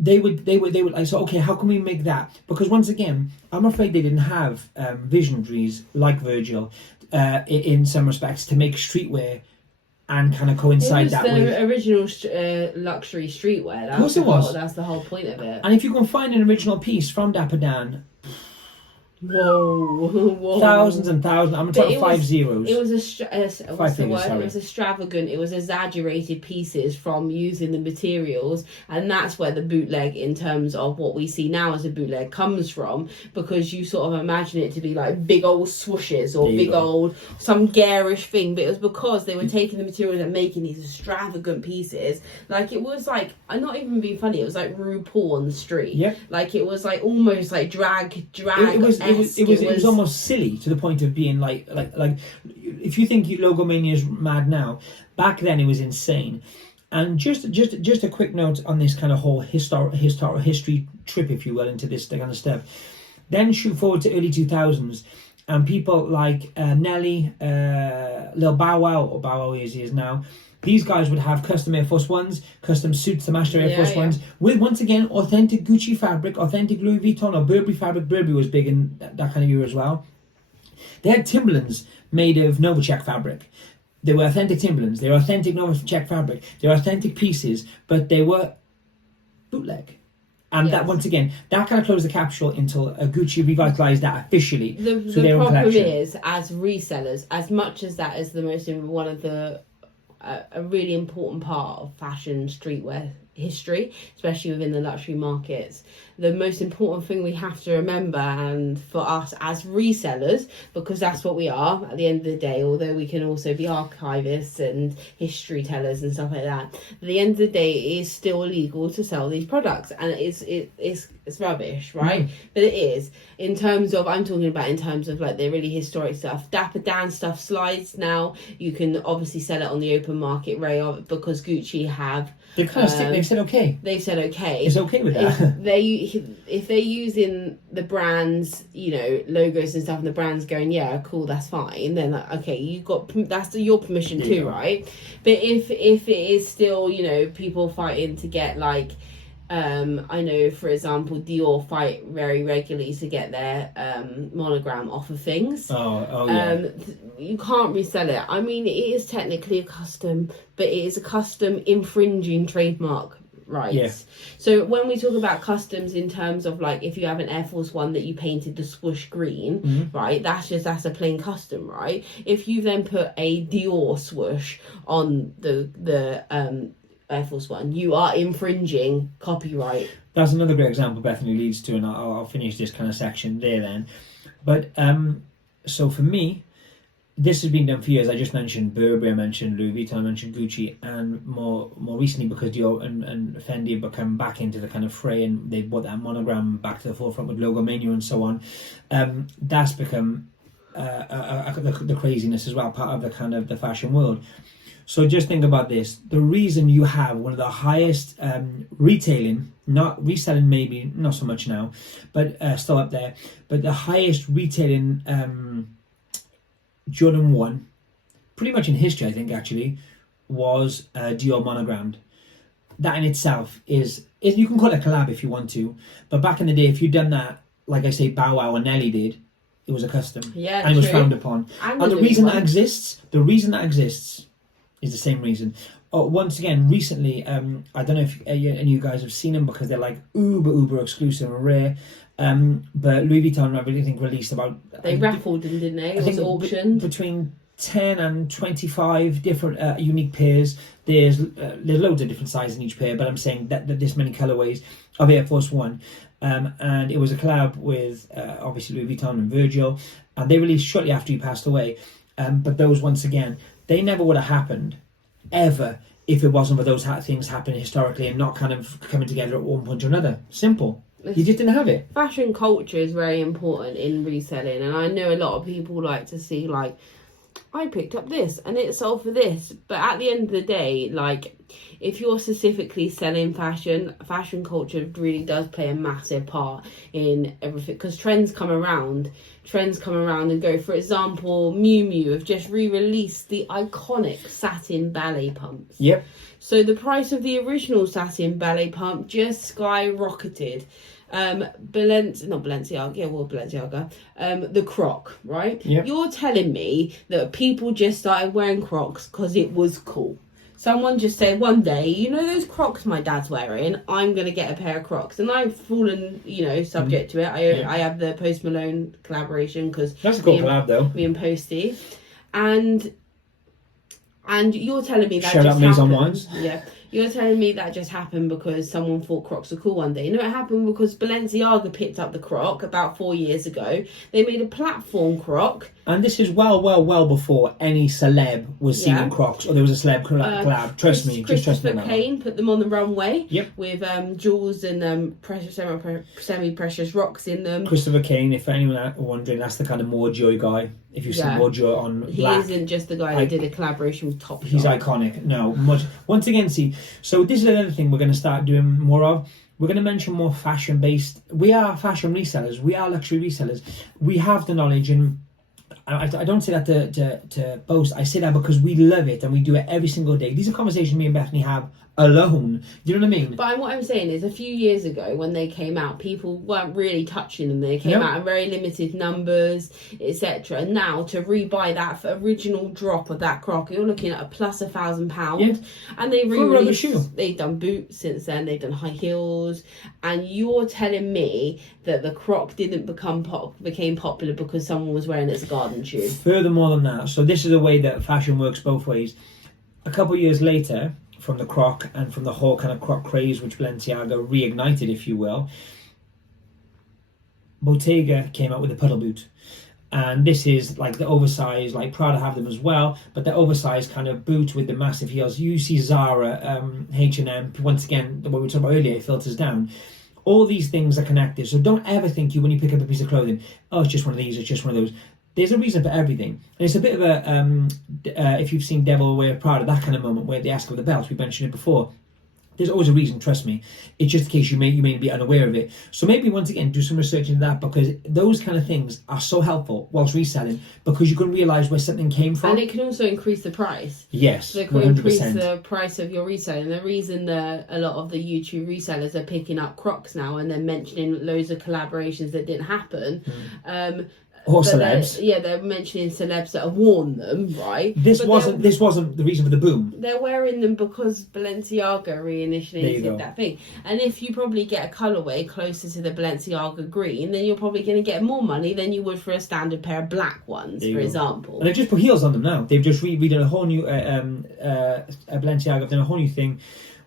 They would like, so okay, how can we make that? Because once again, I'm afraid they didn't have visionaries like Virgil in some respects to make streetwear and kind of coincide that with... It was the original luxury streetwear. Of course it was. That's the whole point of it. And if you can find an original piece from Dapper Dan... Whoa. Thousands and thousands. I'm talking 5 zeros. It was what's the word? Sorry. It was extravagant. It was exaggerated pieces from using the materials, and that's where the bootleg, in terms of what we see now as a bootleg, comes from. Because you sort of imagine it to be like big old swooshes or big old some garish thing, but it was because they were taking the materials and making these extravagant pieces. Like it was like, I'm not even being funny. It was like RuPaul on the street. Yep. Like it was like almost like drag. It was almost silly to the point of being like if you think Logomania is mad now, back then it was insane. And just a quick note on this kind of whole history trip, if you will, into this kind of stuff. Then shoot forward to early 2000s, and people like Nelly, Lil Bow Wow, or Bow Wow as he is now. These guys would have custom Air Force Ones, custom suits to match their Air Force Ones, with, once again, authentic Gucci fabric, authentic Louis Vuitton or Burberry fabric. Burberry was big in that kind of era as well. They had Timberlands made of Novacek fabric. They were authentic Timberlands. They were authentic Novacek fabric. They were authentic pieces, but they were bootleg. And that, once again, that kind of closed the capsule until Gucci revitalised that officially. The problem is, as resellers, as much as that is the most, one of the... a really important part of fashion streetwear history, especially within the luxury markets. The most important thing we have to remember, and for us as resellers, because that's what we are at the end of the day, although we can also be archivists and history tellers and stuff like that, at the end of the day it is still illegal to sell these products, and it's rubbish, right? But it is, in terms of, I'm talking about in terms of like the really historic stuff. Dapper Dan stuff slides now. You can obviously sell it on the open market rail, because Gucci have... They've said okay. They've said okay. It's okay with that. If they're using the brand's, logos and stuff, and the brand's going, yeah, cool, that's fine, then okay, that's your permission too, right? But if it is still, people fighting to get like, I know, for example, Dior fight very regularly to get their monogram off of things. Oh yeah. You can't resell it. I mean, it is technically a custom, but it is a custom infringing trademark, rights. Yeah. So when we talk about customs in terms of like if you have an Air Force One that you painted the swoosh green, right, that's a plain custom, right? If you then put a Dior swoosh on the Air Force One, you are infringing copyright. That's another great example Bethany leads to, and I'll finish this kind of section there then. But so for me, this has been done for years. I just mentioned Burberry, I mentioned Louis Vuitton, I mentioned Gucci, and more recently because Dior and Fendi have come back into the kind of fray and they brought that monogram back to the forefront with Logomania and so on. That's become the craziness as well, part of the kind of the fashion world. So just think about this. The reason you have one of the highest retailing, not reselling maybe, not so much now, but still up there, but the highest retailing Jordan 1, pretty much in history I think actually, was Dior monogrammed. That in itself is, you can call it a collab if you want to, but back in the day if you'd done that, like I say Bow Wow and Nelly did, it was a custom. Yeah, and it was frowned upon. And the reason that exists is the same reason. Once again, recently, I don't know if any of you guys have seen them because they're like uber exclusive and rare. But Louis Vuitton, I really think released about. They raffled them, didn't they? It was auctioned. Between 10 and 25 different unique pairs. There's loads of different sizes in each pair, but I'm saying that this many colorways of Air Force One. And it was a collab with obviously Louis Vuitton and Virgil, and they released shortly after he passed away. But those, once again, they never would have happened ever if it wasn't for those things happening historically and not kind of coming together at one point or another. Simple. You just didn't have it. Fashion culture is very important in reselling, and I know a lot of people like to see like, I picked up this and it sold for this, but at the end of the day, like, if you're specifically selling fashion culture really does play a massive part in everything, because trends come around and go. For example, Miu Miu have just re-released the iconic satin ballet pumps. Yep. So the price of the original satin ballet pump just skyrocketed. Balenciaga, the Croc, right? Yep. You're telling me that people just started wearing Crocs because it was cool. Someone just said one day, you know those Crocs my dad's wearing, I'm going to get a pair of Crocs. And I've fallen, subject to it. I have the Post Malone collaboration because... That's a cool collab though. Me and Posty. And you're telling me that Shout just out Maison happened. Wines. Yeah. You're telling me that just happened because someone thought Crocs were cool one day. No, it happened because Balenciaga picked up the Croc about 4 years ago. They made a platform Croc. And this is well before any celeb was seen in Crocs or there was a celeb collab. Trust me. Christopher Kane put them on the runway. Yep. With jewels and semi-precious rocks in them. Christopher Kane, if anyone wondering, that's the kind of more Joy guy. If you've seen more Joy on Black. He isn't just the guy that did a collaboration with Top. He's iconic. No, much. Once again, see, so this is another thing we're going to start doing more of. We're going to mention more fashion-based. We are fashion resellers. We are luxury resellers. We have the knowledge, and I don't say that to boast. I say that because we love it and we do it every single day. These are conversations me and Bethany have alone. You know what I mean? But what I'm saying is, a few years ago when they came out, people weren't really touching them. They came out in very limited numbers, etc. Now to rebuy that original drop of that Croc, you're looking at a plus £1,000. Yeah. And they re-released. They've done boots since then. They've done high heels. And you're telling me that the Croc didn't became popular because someone was wearing it as a garden shoe? Furthermore than that, so this is a way that fashion works both ways. A couple of years later, from the Croc and from the whole kind of Croc craze which Balenciaga reignited, if you will, Bottega came out with a puddle boot. And this is like the oversized, like Prada have them as well, but the oversized kind of boot with the massive heels. You see Zara, H&M, once again, what we were talking about earlier, it filters down. All these things are connected. So don't ever think when you pick up a piece of clothing, oh, it's just one of these, it's just one of those. There's a reason for everything. And it's a bit of a, if you've seen Devil Wear Prada, that kind of moment where they ask for the belt, we mentioned it before. There's always a reason, trust me. It's just in case you may be unaware of it. So maybe once again, do some research into that, because those kind of things are so helpful whilst reselling, because you can realise where something came from. And it can also increase the price. Yes, so it can 100%. increase the price of your reselling. The reason that a lot of the YouTube resellers are picking up Crocs now and then mentioning loads of collaborations that didn't happen, Or but celebs. they're mentioning celebs that have worn them, right? This wasn't the reason for the boom. They're wearing them because Balenciaga reinitiated that thing. And if you probably get a colourway closer to the Balenciaga green, then you're probably going to get more money than you would for a standard pair of black ones, for example. And they've just put heels on them now. They've just redone a whole new Balenciaga. They've done a whole new thing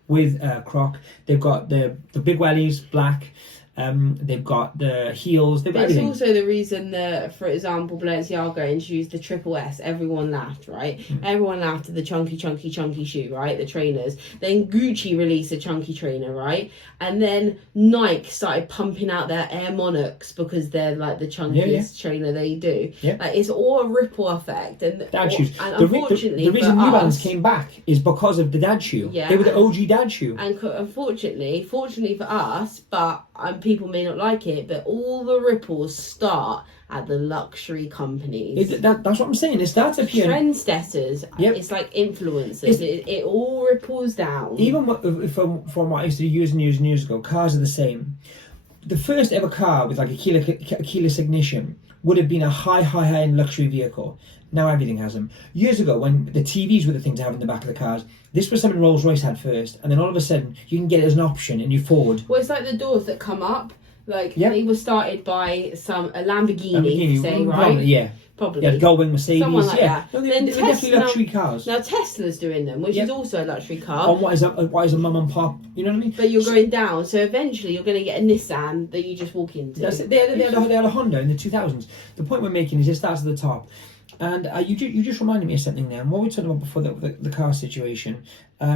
with Croc. They've got the big wellies, black. They've got the heels. They've got everything. That's also the reason that, for example, Balenciaga introduced the triple S. Everyone laughed, right? Everyone laughed at the chunky shoe, right? The trainers. Then Gucci released a chunky trainer, right? And then Nike started pumping out their Air Monarchs because they're like the chunkiest trainer they do. Yeah. Like, it's all a ripple effect. And dad shoes. And unfortunately, the reason New Balance came back is because of the dad shoe. Yeah. They were the OG dad shoe. And unfortunately, fortunately for us, but people may not like it, but all the ripples start at the luxury companies. That's what I'm saying. It starts up here. Trendsetters. Yep. It's like influencers. It all ripples down. Even from what I used to do years and years ago, cars are the same. The first ever car with like a keyless ignition would have been a high-end luxury vehicle. Now everything has them. Years ago, when the TVs were the thing to have in the back of the cars, this was something Rolls-Royce had first, and then all of a sudden you can get it as an option in your Ford. Well, it's like the doors that come up. Like, they were started by a Lamborghini, say, right? Probably, yeah. Probably. Yeah, Goldwing Mercedes. Someone like that. No, they're definitely luxury cars. Now Tesla's doing them, which is also a luxury car. On what is a mum and pop, you know what I mean? But you're going down, so eventually you're going to get a Nissan that you just walk into. That's it. They had a Honda in the 2000s. The point we're making is it starts at the top. And you just reminded me of something there. And what were we talking about before the car situation? We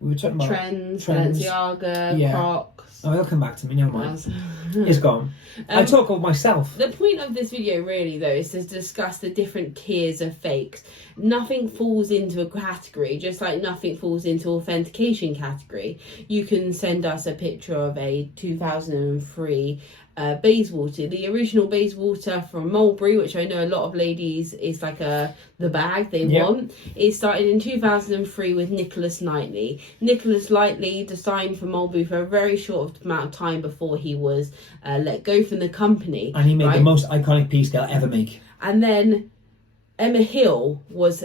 were talking about trends. Balenciaga, Crocs. Oh, it'll come back to me. Never mind. It's gone. I talk of myself. The point of this video really, though, is to discuss the different tiers of fakes. Nothing falls into a category, just like nothing falls into authentication category. You can send us a picture of a 2003 Bayswater, the original Bayswater from Mulberry, which I know a lot of ladies is like the bag they want. It started in 2003 with Nicholas Knightley. Nicholas Knightley designed for Mulberry for a very short amount of time before he was let go from the company. And he made the most iconic piece they'll ever make. And then Emma Hill was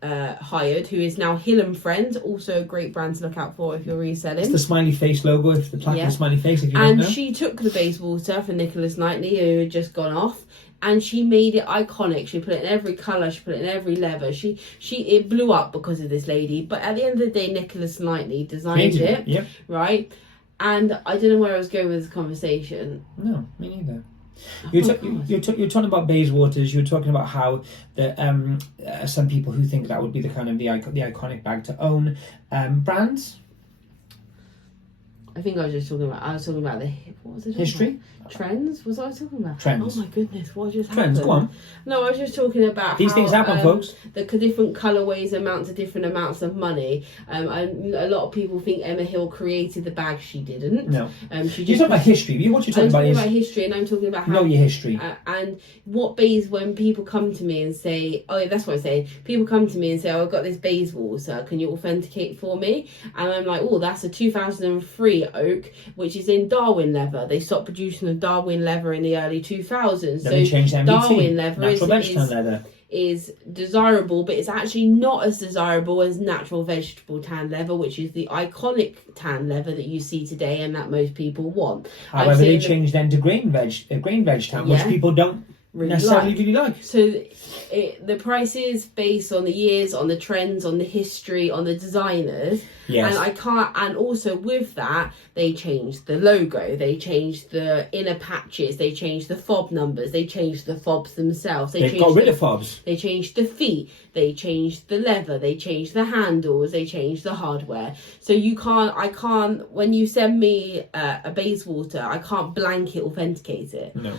hired, who is now Hill and Friends, also a great brand to look out for if you're reselling. It's the smiley face logo, it's the plaque of the smiley face, if you don't know. And she took the Bayswater for Nicholas Knightley, who had just gone off, and she made it iconic. She put it in every colour, she put it in every leather. It blew up because of this lady, but at the end of the day, Nicholas Knightley designed it, right? And I don't know where I was going with this conversation. No, me neither. You're talking about Bayswaters. You were talking about how some people who think that would be the kind of the iconic bag to own. Brands. I think I was talking about the what was it? History. Trends? Was I talking about? Trends. Oh my goodness, what just happened? Trends, go on. No, I was just talking about these things happen, folks. The different colourways amount to different amounts of money. A lot of people think Emma Hill created the bag. She didn't. No. You're talking about history. What you're talking about is history, and I'm talking about how know your history. And what when people come to me and say, oh yeah, that's what I say. People come to me and say, oh, I've got this Bayswater, can you authenticate for me? And I'm like, oh, that's a 2003 oak, which is in Darwin leather. They stopped producing the Darwin leather in the early 2000s. Then they changed MBT. Darwin leather leather is desirable, but it's actually not as desirable as natural vegetable tan leather, which is the iconic tan leather that you see today and that most people want. However, they changed then to grain veg tan, which people don't really like. So the price is based on the years, on the trends, on the history, on the designers. Yes. And also with that, they changed the logo, they changed the inner patches, they changed the fob numbers, they changed the fobs themselves. They've got rid of fobs. They changed the feet, they changed the leather, they changed the handles, they changed the hardware. So when you send me a Bayswater, I can't blanket authenticate it. No.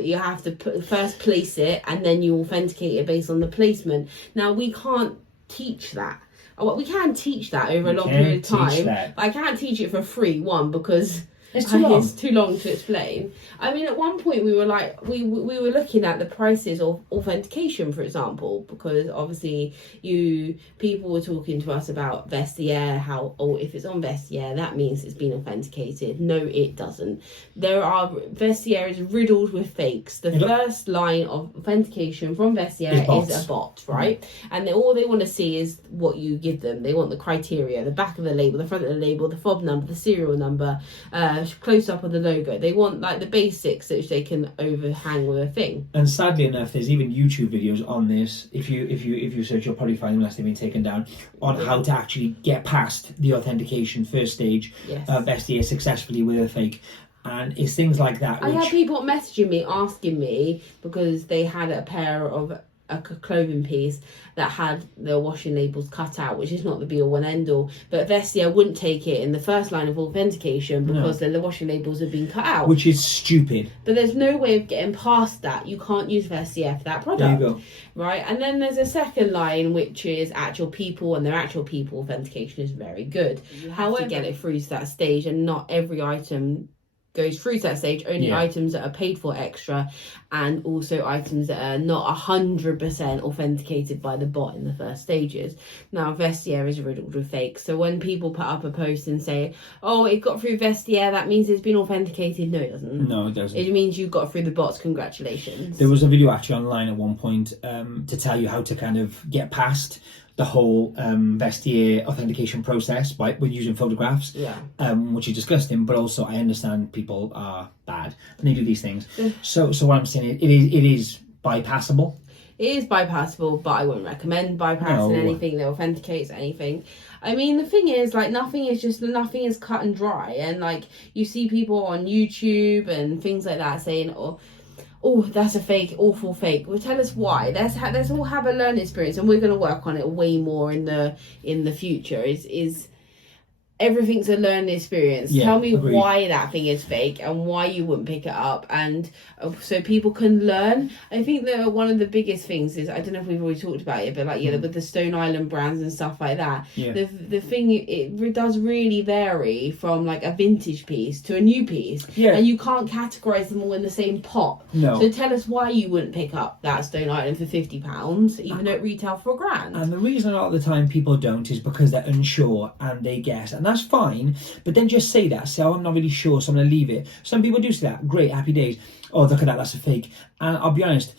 You have to first place it, and then you authenticate it based on the placement. Now, we can't teach that. Well, we can teach that over a long period of time. But I can't teach it for free, because It's too long. It's too long to explain. I mean, at one point we were like, we were looking at the prices of authentication, for example, because obviously people were talking to us about Vestiaire, how, if it's on Vestiaire, that means it's been authenticated. No, it doesn't. Vestiaire is riddled with fakes. The first line of authentication from Vestiaire is a bot, right? And all they want to see is what you give them. They want the criteria, the back of the label, the front of the label, the fob number, the serial number, close up of the logo. They want like the basics which they can overhang with a thing. And sadly enough, there's even YouTube videos on this. If you search, you'll probably find them unless they've been taken down, on how to actually get past the authentication first stage of Vestiaire successfully with a fake. And it's things like that. I had people messaging me asking me because they had a pair of a clothing piece that had the washing labels cut out, which is not the be all and end all, but Vestiaire wouldn't take it in the first line of authentication because the washing labels had been cut out, which is stupid. But there's no way of getting past that. You can't use Vestiaire for that product. There you go. Right, and then there's a second line which is actual people, and their actual people authentication is very good. You have to get it through to that stage, and not every item goes through to that stage. Only items that are paid for extra, and also items that are not 100% authenticated by the bot in the first stages. Now Vestiaire is riddled with fakes, so when people put up a post and say, oh, it got through Vestiaire, that means it's been authenticated, no, it doesn't. No, it doesn't. It means you got through the bots. Congratulations. There was a video actually online at one point to tell you how to kind of get past the whole Vestiaire authentication process with using photographs, which is disgusting. But also, I understand people are bad and they do these things. So what I'm saying, it is bypassable. It is bypassable, but I wouldn't recommend bypassing anything that authenticates anything. I mean, the thing is, like, nothing is cut and dry, and like you see people on YouTube and things like that saying, oh, that's a fake, awful fake. Well, tell us why. Let's all have a learning experience, and we're going to work on it way more in the future. Is everything's a learning experience. Tell me why that thing is fake and why you wouldn't pick it up, and so people can learn. I think that one of the biggest things is, I don't know if we've already talked about it, but like with the Stone Island brands and stuff like that, the thing, it does really vary from like a vintage piece to a new piece, and you can't categorize them all in the same pot. So tell us why you wouldn't pick up that Stone Island for £50 even though it retail for £1,000. And the reason a lot of the time people don't is because they're unsure and they guess, and that's fine, but then just say that. Say, I'm not really sure, so I'm going to leave it. Some people do say that. Great, happy days. Oh, look at that, that's a fake. And I'll be honest,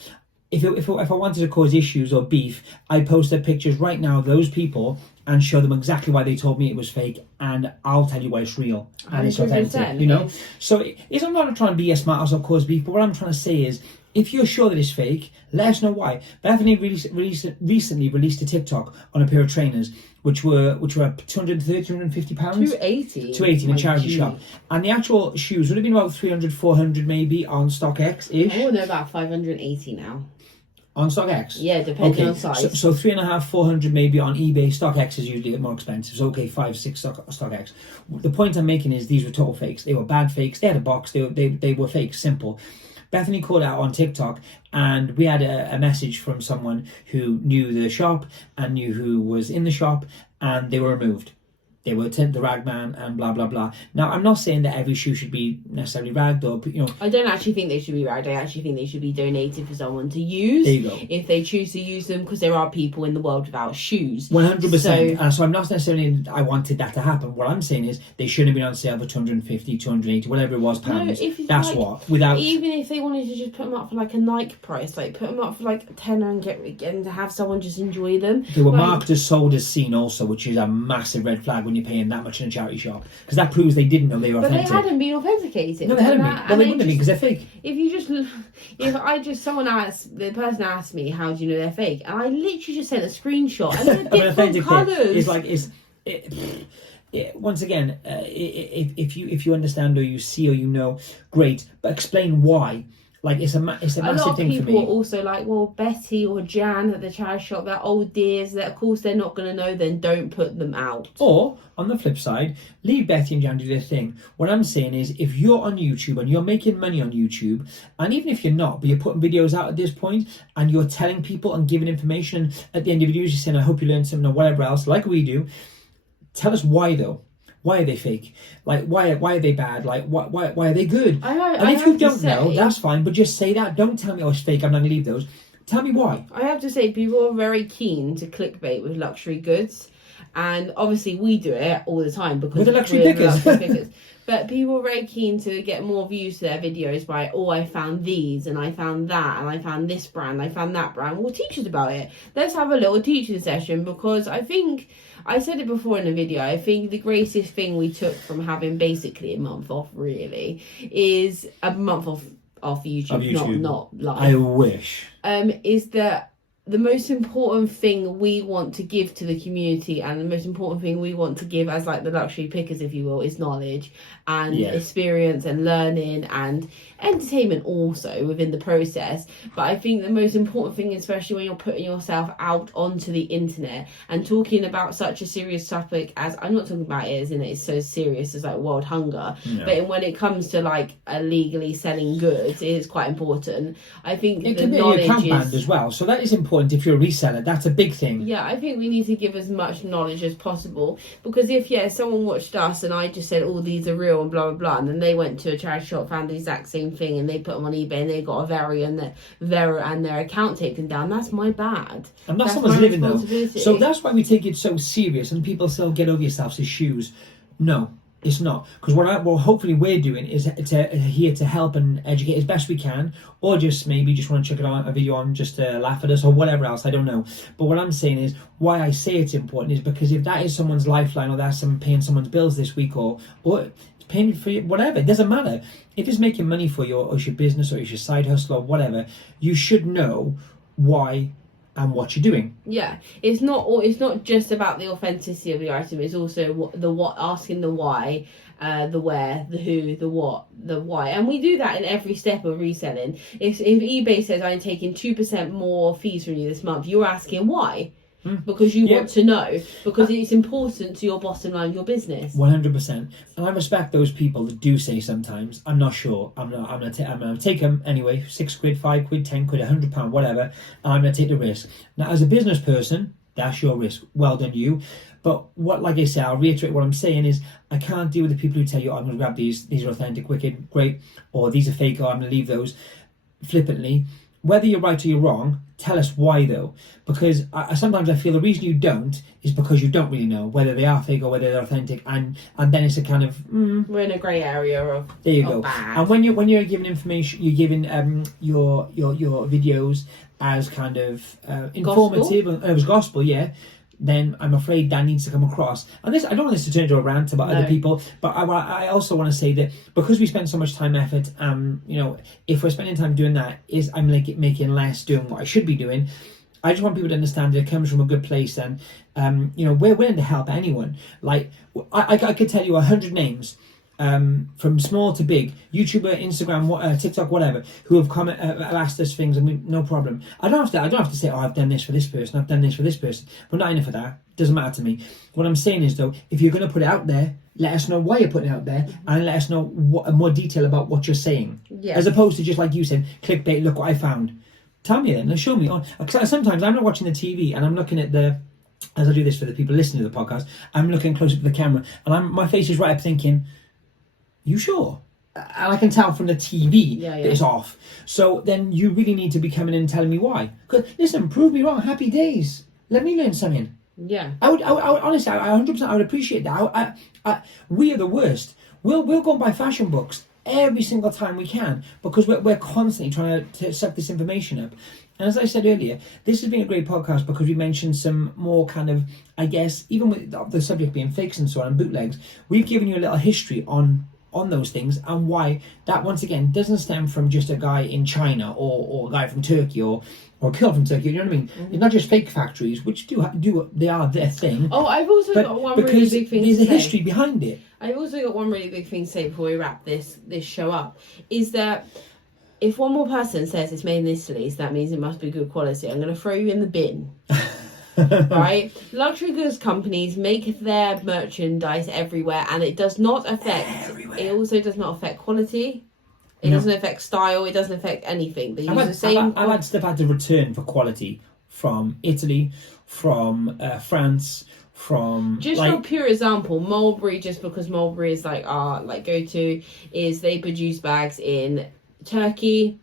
if I wanted to cause issues or beef, I'd post their pictures right now of those people and show them exactly why they told me it was fake, and I'll tell you why it's real and it's authentic, you know? So I'm not trying to be a smart ass or cause beef, but what I'm trying to say is, if you're sure that it's fake, let us know why. Bethany recently released a TikTok on a pair of trainers which were £230, £250. £280 in a charity shop. And the actual shoes would have been about £300, £400 maybe on StockX-ish. Oh, no, about £580 now. On StockX? Yeah, depending on size. So $350, $400 maybe on eBay. StockX is usually more expensive. So okay, 5, 6 StockX. The point I'm making is these were total fakes. They were bad fakes. They had a box. They were fakes. Simple. Bethany called out on TikTok, and we had a message from someone who knew the shop and knew who was in the shop, and they were removed. They were the ragman and blah, blah, blah. Now, I'm not saying that every shoe should be necessarily ragged or, I don't actually think they should be ragged. I actually think they should be donated for someone to use. There you go. If they choose to use them, because there are people in the world without shoes. 100%. So I'm not necessarily, I wanted that to happen. What I'm saying is they shouldn't have been on sale for 250, 280, whatever it was, pounds. That's like, what. Without. Even if they wanted to just put them up for like a Nike price, like put them up for like £10 and to have someone just enjoy them. They were marked as sold as seen also, which is a massive red flag when you're paying that much in a charity shop, because that proves they didn't know they were authentic. But they hadn't been authenticated. No, they hadn't been. Well, they wouldn't have been because they're fake. The person asked me, how do you know they're fake? And I literally just sent a screenshot, and they're different colours. Once again, if you understand or you see or you know, great, but explain why. Like, it's a massive thing for me. A lot of people are also like, well, Betty or Jan at the charity shop, they're old dears, that of course they're not going to know, then don't put them out. Or, on the flip side, leave Betty and Jan do their thing. What I'm saying is, if you're on YouTube and you're making money on YouTube, and even if you're not, but you're putting videos out at this point, and you're telling people and giving information, at the end of videos you're saying, I hope you learned something or whatever else, like we do, tell us why though. why are they fake? Like, why are they bad? Like, why are they good? And if you don't know, that's fine, but just say that. Don't tell me, oh, it's fake, I'm not going to leave those. Tell me why. I have to say, people are very keen to clickbait with luxury goods. And obviously we do it all the time because we're the luxury pickers. But people are very keen to get more views to their videos by, oh, I found these and I found that and I found this brand, I found that brand. Well, teach us about it. Let's have a little teaching session, because I think, I said it before in the video, I think the greatest thing we took from having basically a month off, really, is a month off YouTube. Not live. I wish. Is that the most important thing we want to give to the community, and the most important thing we want to give as like the luxury pickers, if you will, is knowledge and experience and learning and entertainment also within the process. But I think the most important thing, especially when you're putting yourself out onto the internet and talking about such a serious topic as, I'm not talking about it as in it's so serious as like world hunger, but when it comes to like illegally selling goods, it is quite important. I think it the can be knowledge account banned as well, so that is important. If you're a reseller, that's a big thing. Yeah, I think we need to give as much knowledge as possible, because if someone watched us and I just said, oh, these are real and blah blah blah, and then they went to a charity shop, found the exact same thing, and they put them on eBay and they got a Very and their account taken down, that's my bad. And that's someone's living though. So that's why we take it so serious, and people still get over yourselves as shoes. No, it's not, because what hopefully we're doing is here to help and educate as best we can, or just maybe just want to check it on a video on just to laugh at us or whatever else, I don't know. But what I'm saying is, why I say it's important is because if that is someone's lifeline, or that's paying someone's bills this week, or paying for you, whatever, it doesn't matter. If it's making money for you, or it's your business, or it's your side hustle, or whatever, you should know why and what you're doing. Yeah, it's not just about the authenticity of the item. It's also asking the why, the where, the who, the what, the why, and we do that in every step of reselling. If eBay says I'm taking 2% more fees from you this month, you're asking why. Because you want to know, because it's important to your bottom line of your business. 100%. And I respect those people that do say sometimes, I'm not sure, I'm going to take them anyway, 6 quid, 5 quid, 10 quid, £100, whatever, and I'm going to take the risk. Now, as a business person, that's your risk. Well done, you. But like I say, I'll reiterate what I'm saying is, I can't deal with the people who tell you, oh, I'm going to grab these are authentic, wicked, great, or these are fake, or I'm going to leave those flippantly. Whether you're right or you're wrong, tell us why though, because sometimes I feel the reason you don't is because you don't really know whether they are fake or whether they're authentic, and then it's a kind of we're in a grey area of there you go. Bad. And when you're giving information, you're giving your videos as kind of informative and as gospel, then I'm afraid that needs to come across. And this, I don't want this to turn into a rant about other people, but I also want to say that because we spend so much time, effort, if we're spending time doing that, is I'm making less doing what I should be doing. I just want people to understand that it comes from a good place, and we're willing to help anyone. Like I could tell you 100 names, from small to big, YouTuber, Instagram, TikTok, whatever, who have come asked us things, and no problem. I don't have to say, oh, I've done this for this person, I've done this for this person. We're not in it for that. Doesn't matter to me. What I'm saying is though, if you're going to put it out there, let us know why you're putting it out there, and let us know more detail about what you're saying, as opposed to just like you said, clickbait. Look what I found. Tell me then. Show me. Because sometimes I'm not watching the TV and I'm looking at as I do this for the people listening to the podcast, I'm looking close up to the camera, and my face is right up thinking, you sure? And I can tell from the TV that it's off. So then you really need to be coming in and telling me why. Because listen, prove me wrong. Happy days. Let me learn something. Yeah. I would honestly, I 100%, I would appreciate that. We are the worst. We'll go and buy fashion books every single time we can, because we're constantly trying to suck this information up. And as I said earlier, this has been a great podcast because we mentioned some more kind of, I guess, even with the subject being fakes and so on, and bootlegs, we've given you a little history on those things, and why that once again doesn't stem from just a guy in China or a guy from Turkey or a girl from Turkey. You know what I mean? It's not just fake factories, which they are their thing. Oh, I've also got one really big thing to say. There's a history behind it. I've also got one really big thing to say before we wrap this show up, is that if one more person says it's made in Italy, so that means it must be good quality, I'm going to throw you in the bin. Right? Luxury goods companies make their merchandise everywhere, and it does not affect. It also does not affect quality. It doesn't affect style. It doesn't affect anything. They use the same. I've had stuff had to return for quality from Italy, from France, from just like, for a pure example, Mulberry, just because Mulberry is like our like go-to, is they produce bags in Turkey,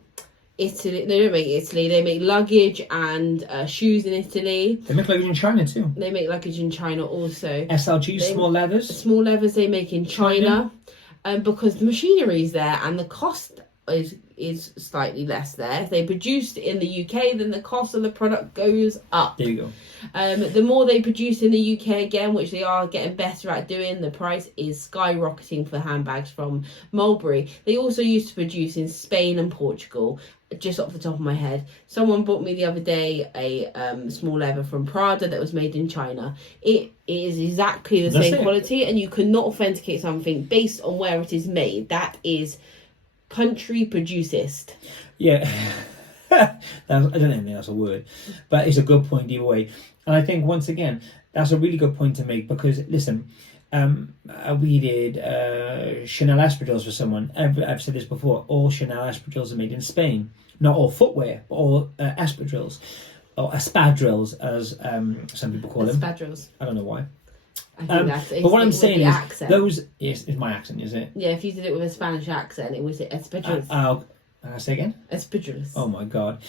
Italy. They don't make Italy. They make luggage and shoes in Italy. they make luggage in China too. They make luggage in China also. SLG, small leathers. Small leathers they make in China, because the machinery is there and the cost is slightly less there. If they produced in the UK, then the cost of the product goes up. There you go. The more they produce in the UK again, which they are getting better at doing, the price is skyrocketing for handbags from Mulberry. They also used to produce in Spain and Portugal. Just off the top of my head, someone bought me the other day a small leather from Prada that was made in China. It is exactly the same quality, and you cannot authenticate something based on where it is made. That is country producist. Yeah. I don't think that's a word, but it's a good point either way. And I think, once again, that's a really good point to make, because, listen, we did Chanel espadrilles for someone. I've said this before, all Chanel espadrilles are made in Spain. Not all footwear, but all espadrilles, or espadrilles, as some people call them. Espadrilles. I don't know why. I think that's but what I'm saying is, accent. those is my accent, is it? Yeah, if you did it with a Spanish accent, it was espadrilles. Say again? Espadrilles. Oh my god.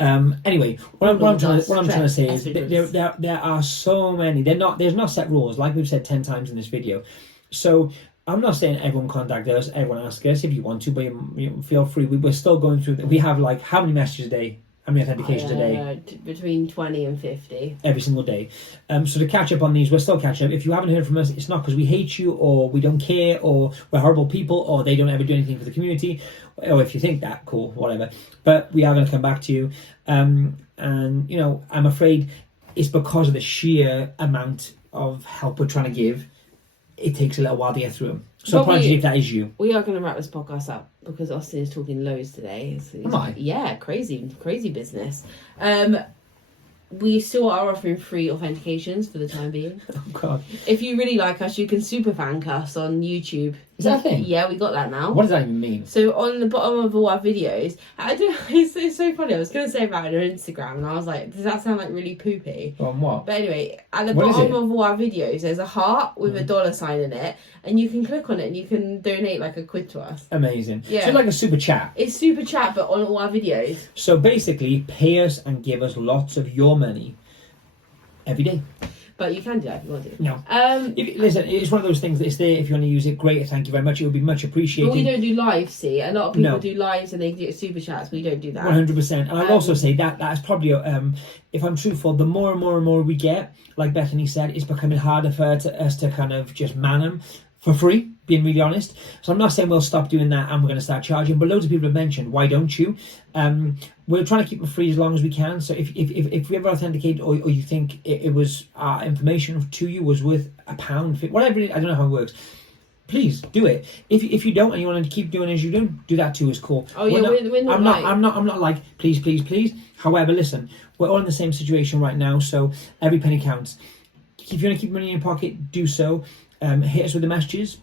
Anyway, what I'm trying to say is there are so many. There's not set rules, like we've said 10 times in this video. So I'm not saying everyone contact us, everyone ask us if you want to, but you feel free. We're still going through. We have like how many messages a day? How many authentications a day? Between 20 and 50. Every single day. So to catch up on these, we're still catching up. If you haven't heard from us, it's not because we hate you, or we don't care, or we're horrible people, or they don't ever do anything for the community, or if you think that, cool, whatever. But we are going to come back to you. And, you know, I'm afraid it's because of the sheer amount of help we're trying to give. It takes a little while to get through them. So apologies if that is you. We are going to wrap this podcast up because Austin is talking loads today. Am I? Yeah, crazy business. We still are offering free authentications for the time being. Oh God! If you really like us, you can super thank us on YouTube. Is that a thing? Yeah, we got that now. What does that even mean? So on the bottom of all our videos, it's so funny. I was going to say about it on Instagram, and I was like, does that sound like really poopy? On what? But anyway, at the bottom of all our videos, there's a heart with a dollar sign in it, and you can click on it and you can donate like £1 to us. Amazing. Yeah. So it's like a super chat. It's super chat, but on all our videos. So basically, pay us and give us lots of your money every day. But you can do that if you want to. No. Listen, it's one of those things that is there. If you want to use it, great. Thank you very much. It would be much appreciated. But we don't do lives, see. A lot of people do lives and they do super chats. We don't do that. 100%. And I'll also say that's probably, if I'm truthful, the more and more we get, like Bethany said, it's becoming harder for us to kind of just man them for free, being really honest. So I'm not saying we'll stop doing that and we're going to start charging, but loads of people have mentioned, why don't you? We're trying to keep it free as long as we can. So if we ever authenticate or you think it was our information to you was worth £1, whatever it is, I don't know how it works, please do it. If you don't and you want to keep doing as you do that too is cool. Oh yeah, we're not I'm not like please. However, listen, we're all in the same situation right now, so every penny counts. If you want to keep money in your pocket, do so. Hit us with the messages.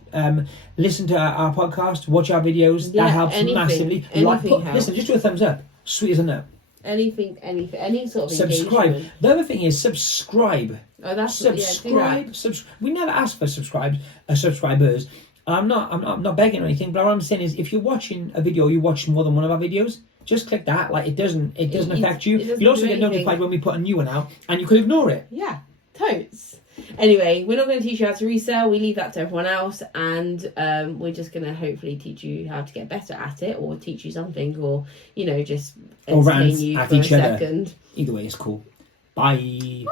Listen to our podcast. Watch our videos. Yeah, that helps massively. Listen, just do a thumbs up. Sweet as a nut. Anything, any sort of subscribe. Engagement. The other thing is subscribe. Oh, that's subscribe. We never ask for subscribers. I'm not begging or anything. But what I'm saying is, if you're watching a video, you watch more than one of our videos, just click that. Like it doesn't affect you. You'll also get notified when we put a new one out, and you could ignore it. Yeah, totes. Anyway, we're not going to teach you how to resell. We leave that to everyone else, and we're just going to hopefully teach you how to get better at it, or teach you something, or just entertain you for a second. Either way, it's cool. Bye.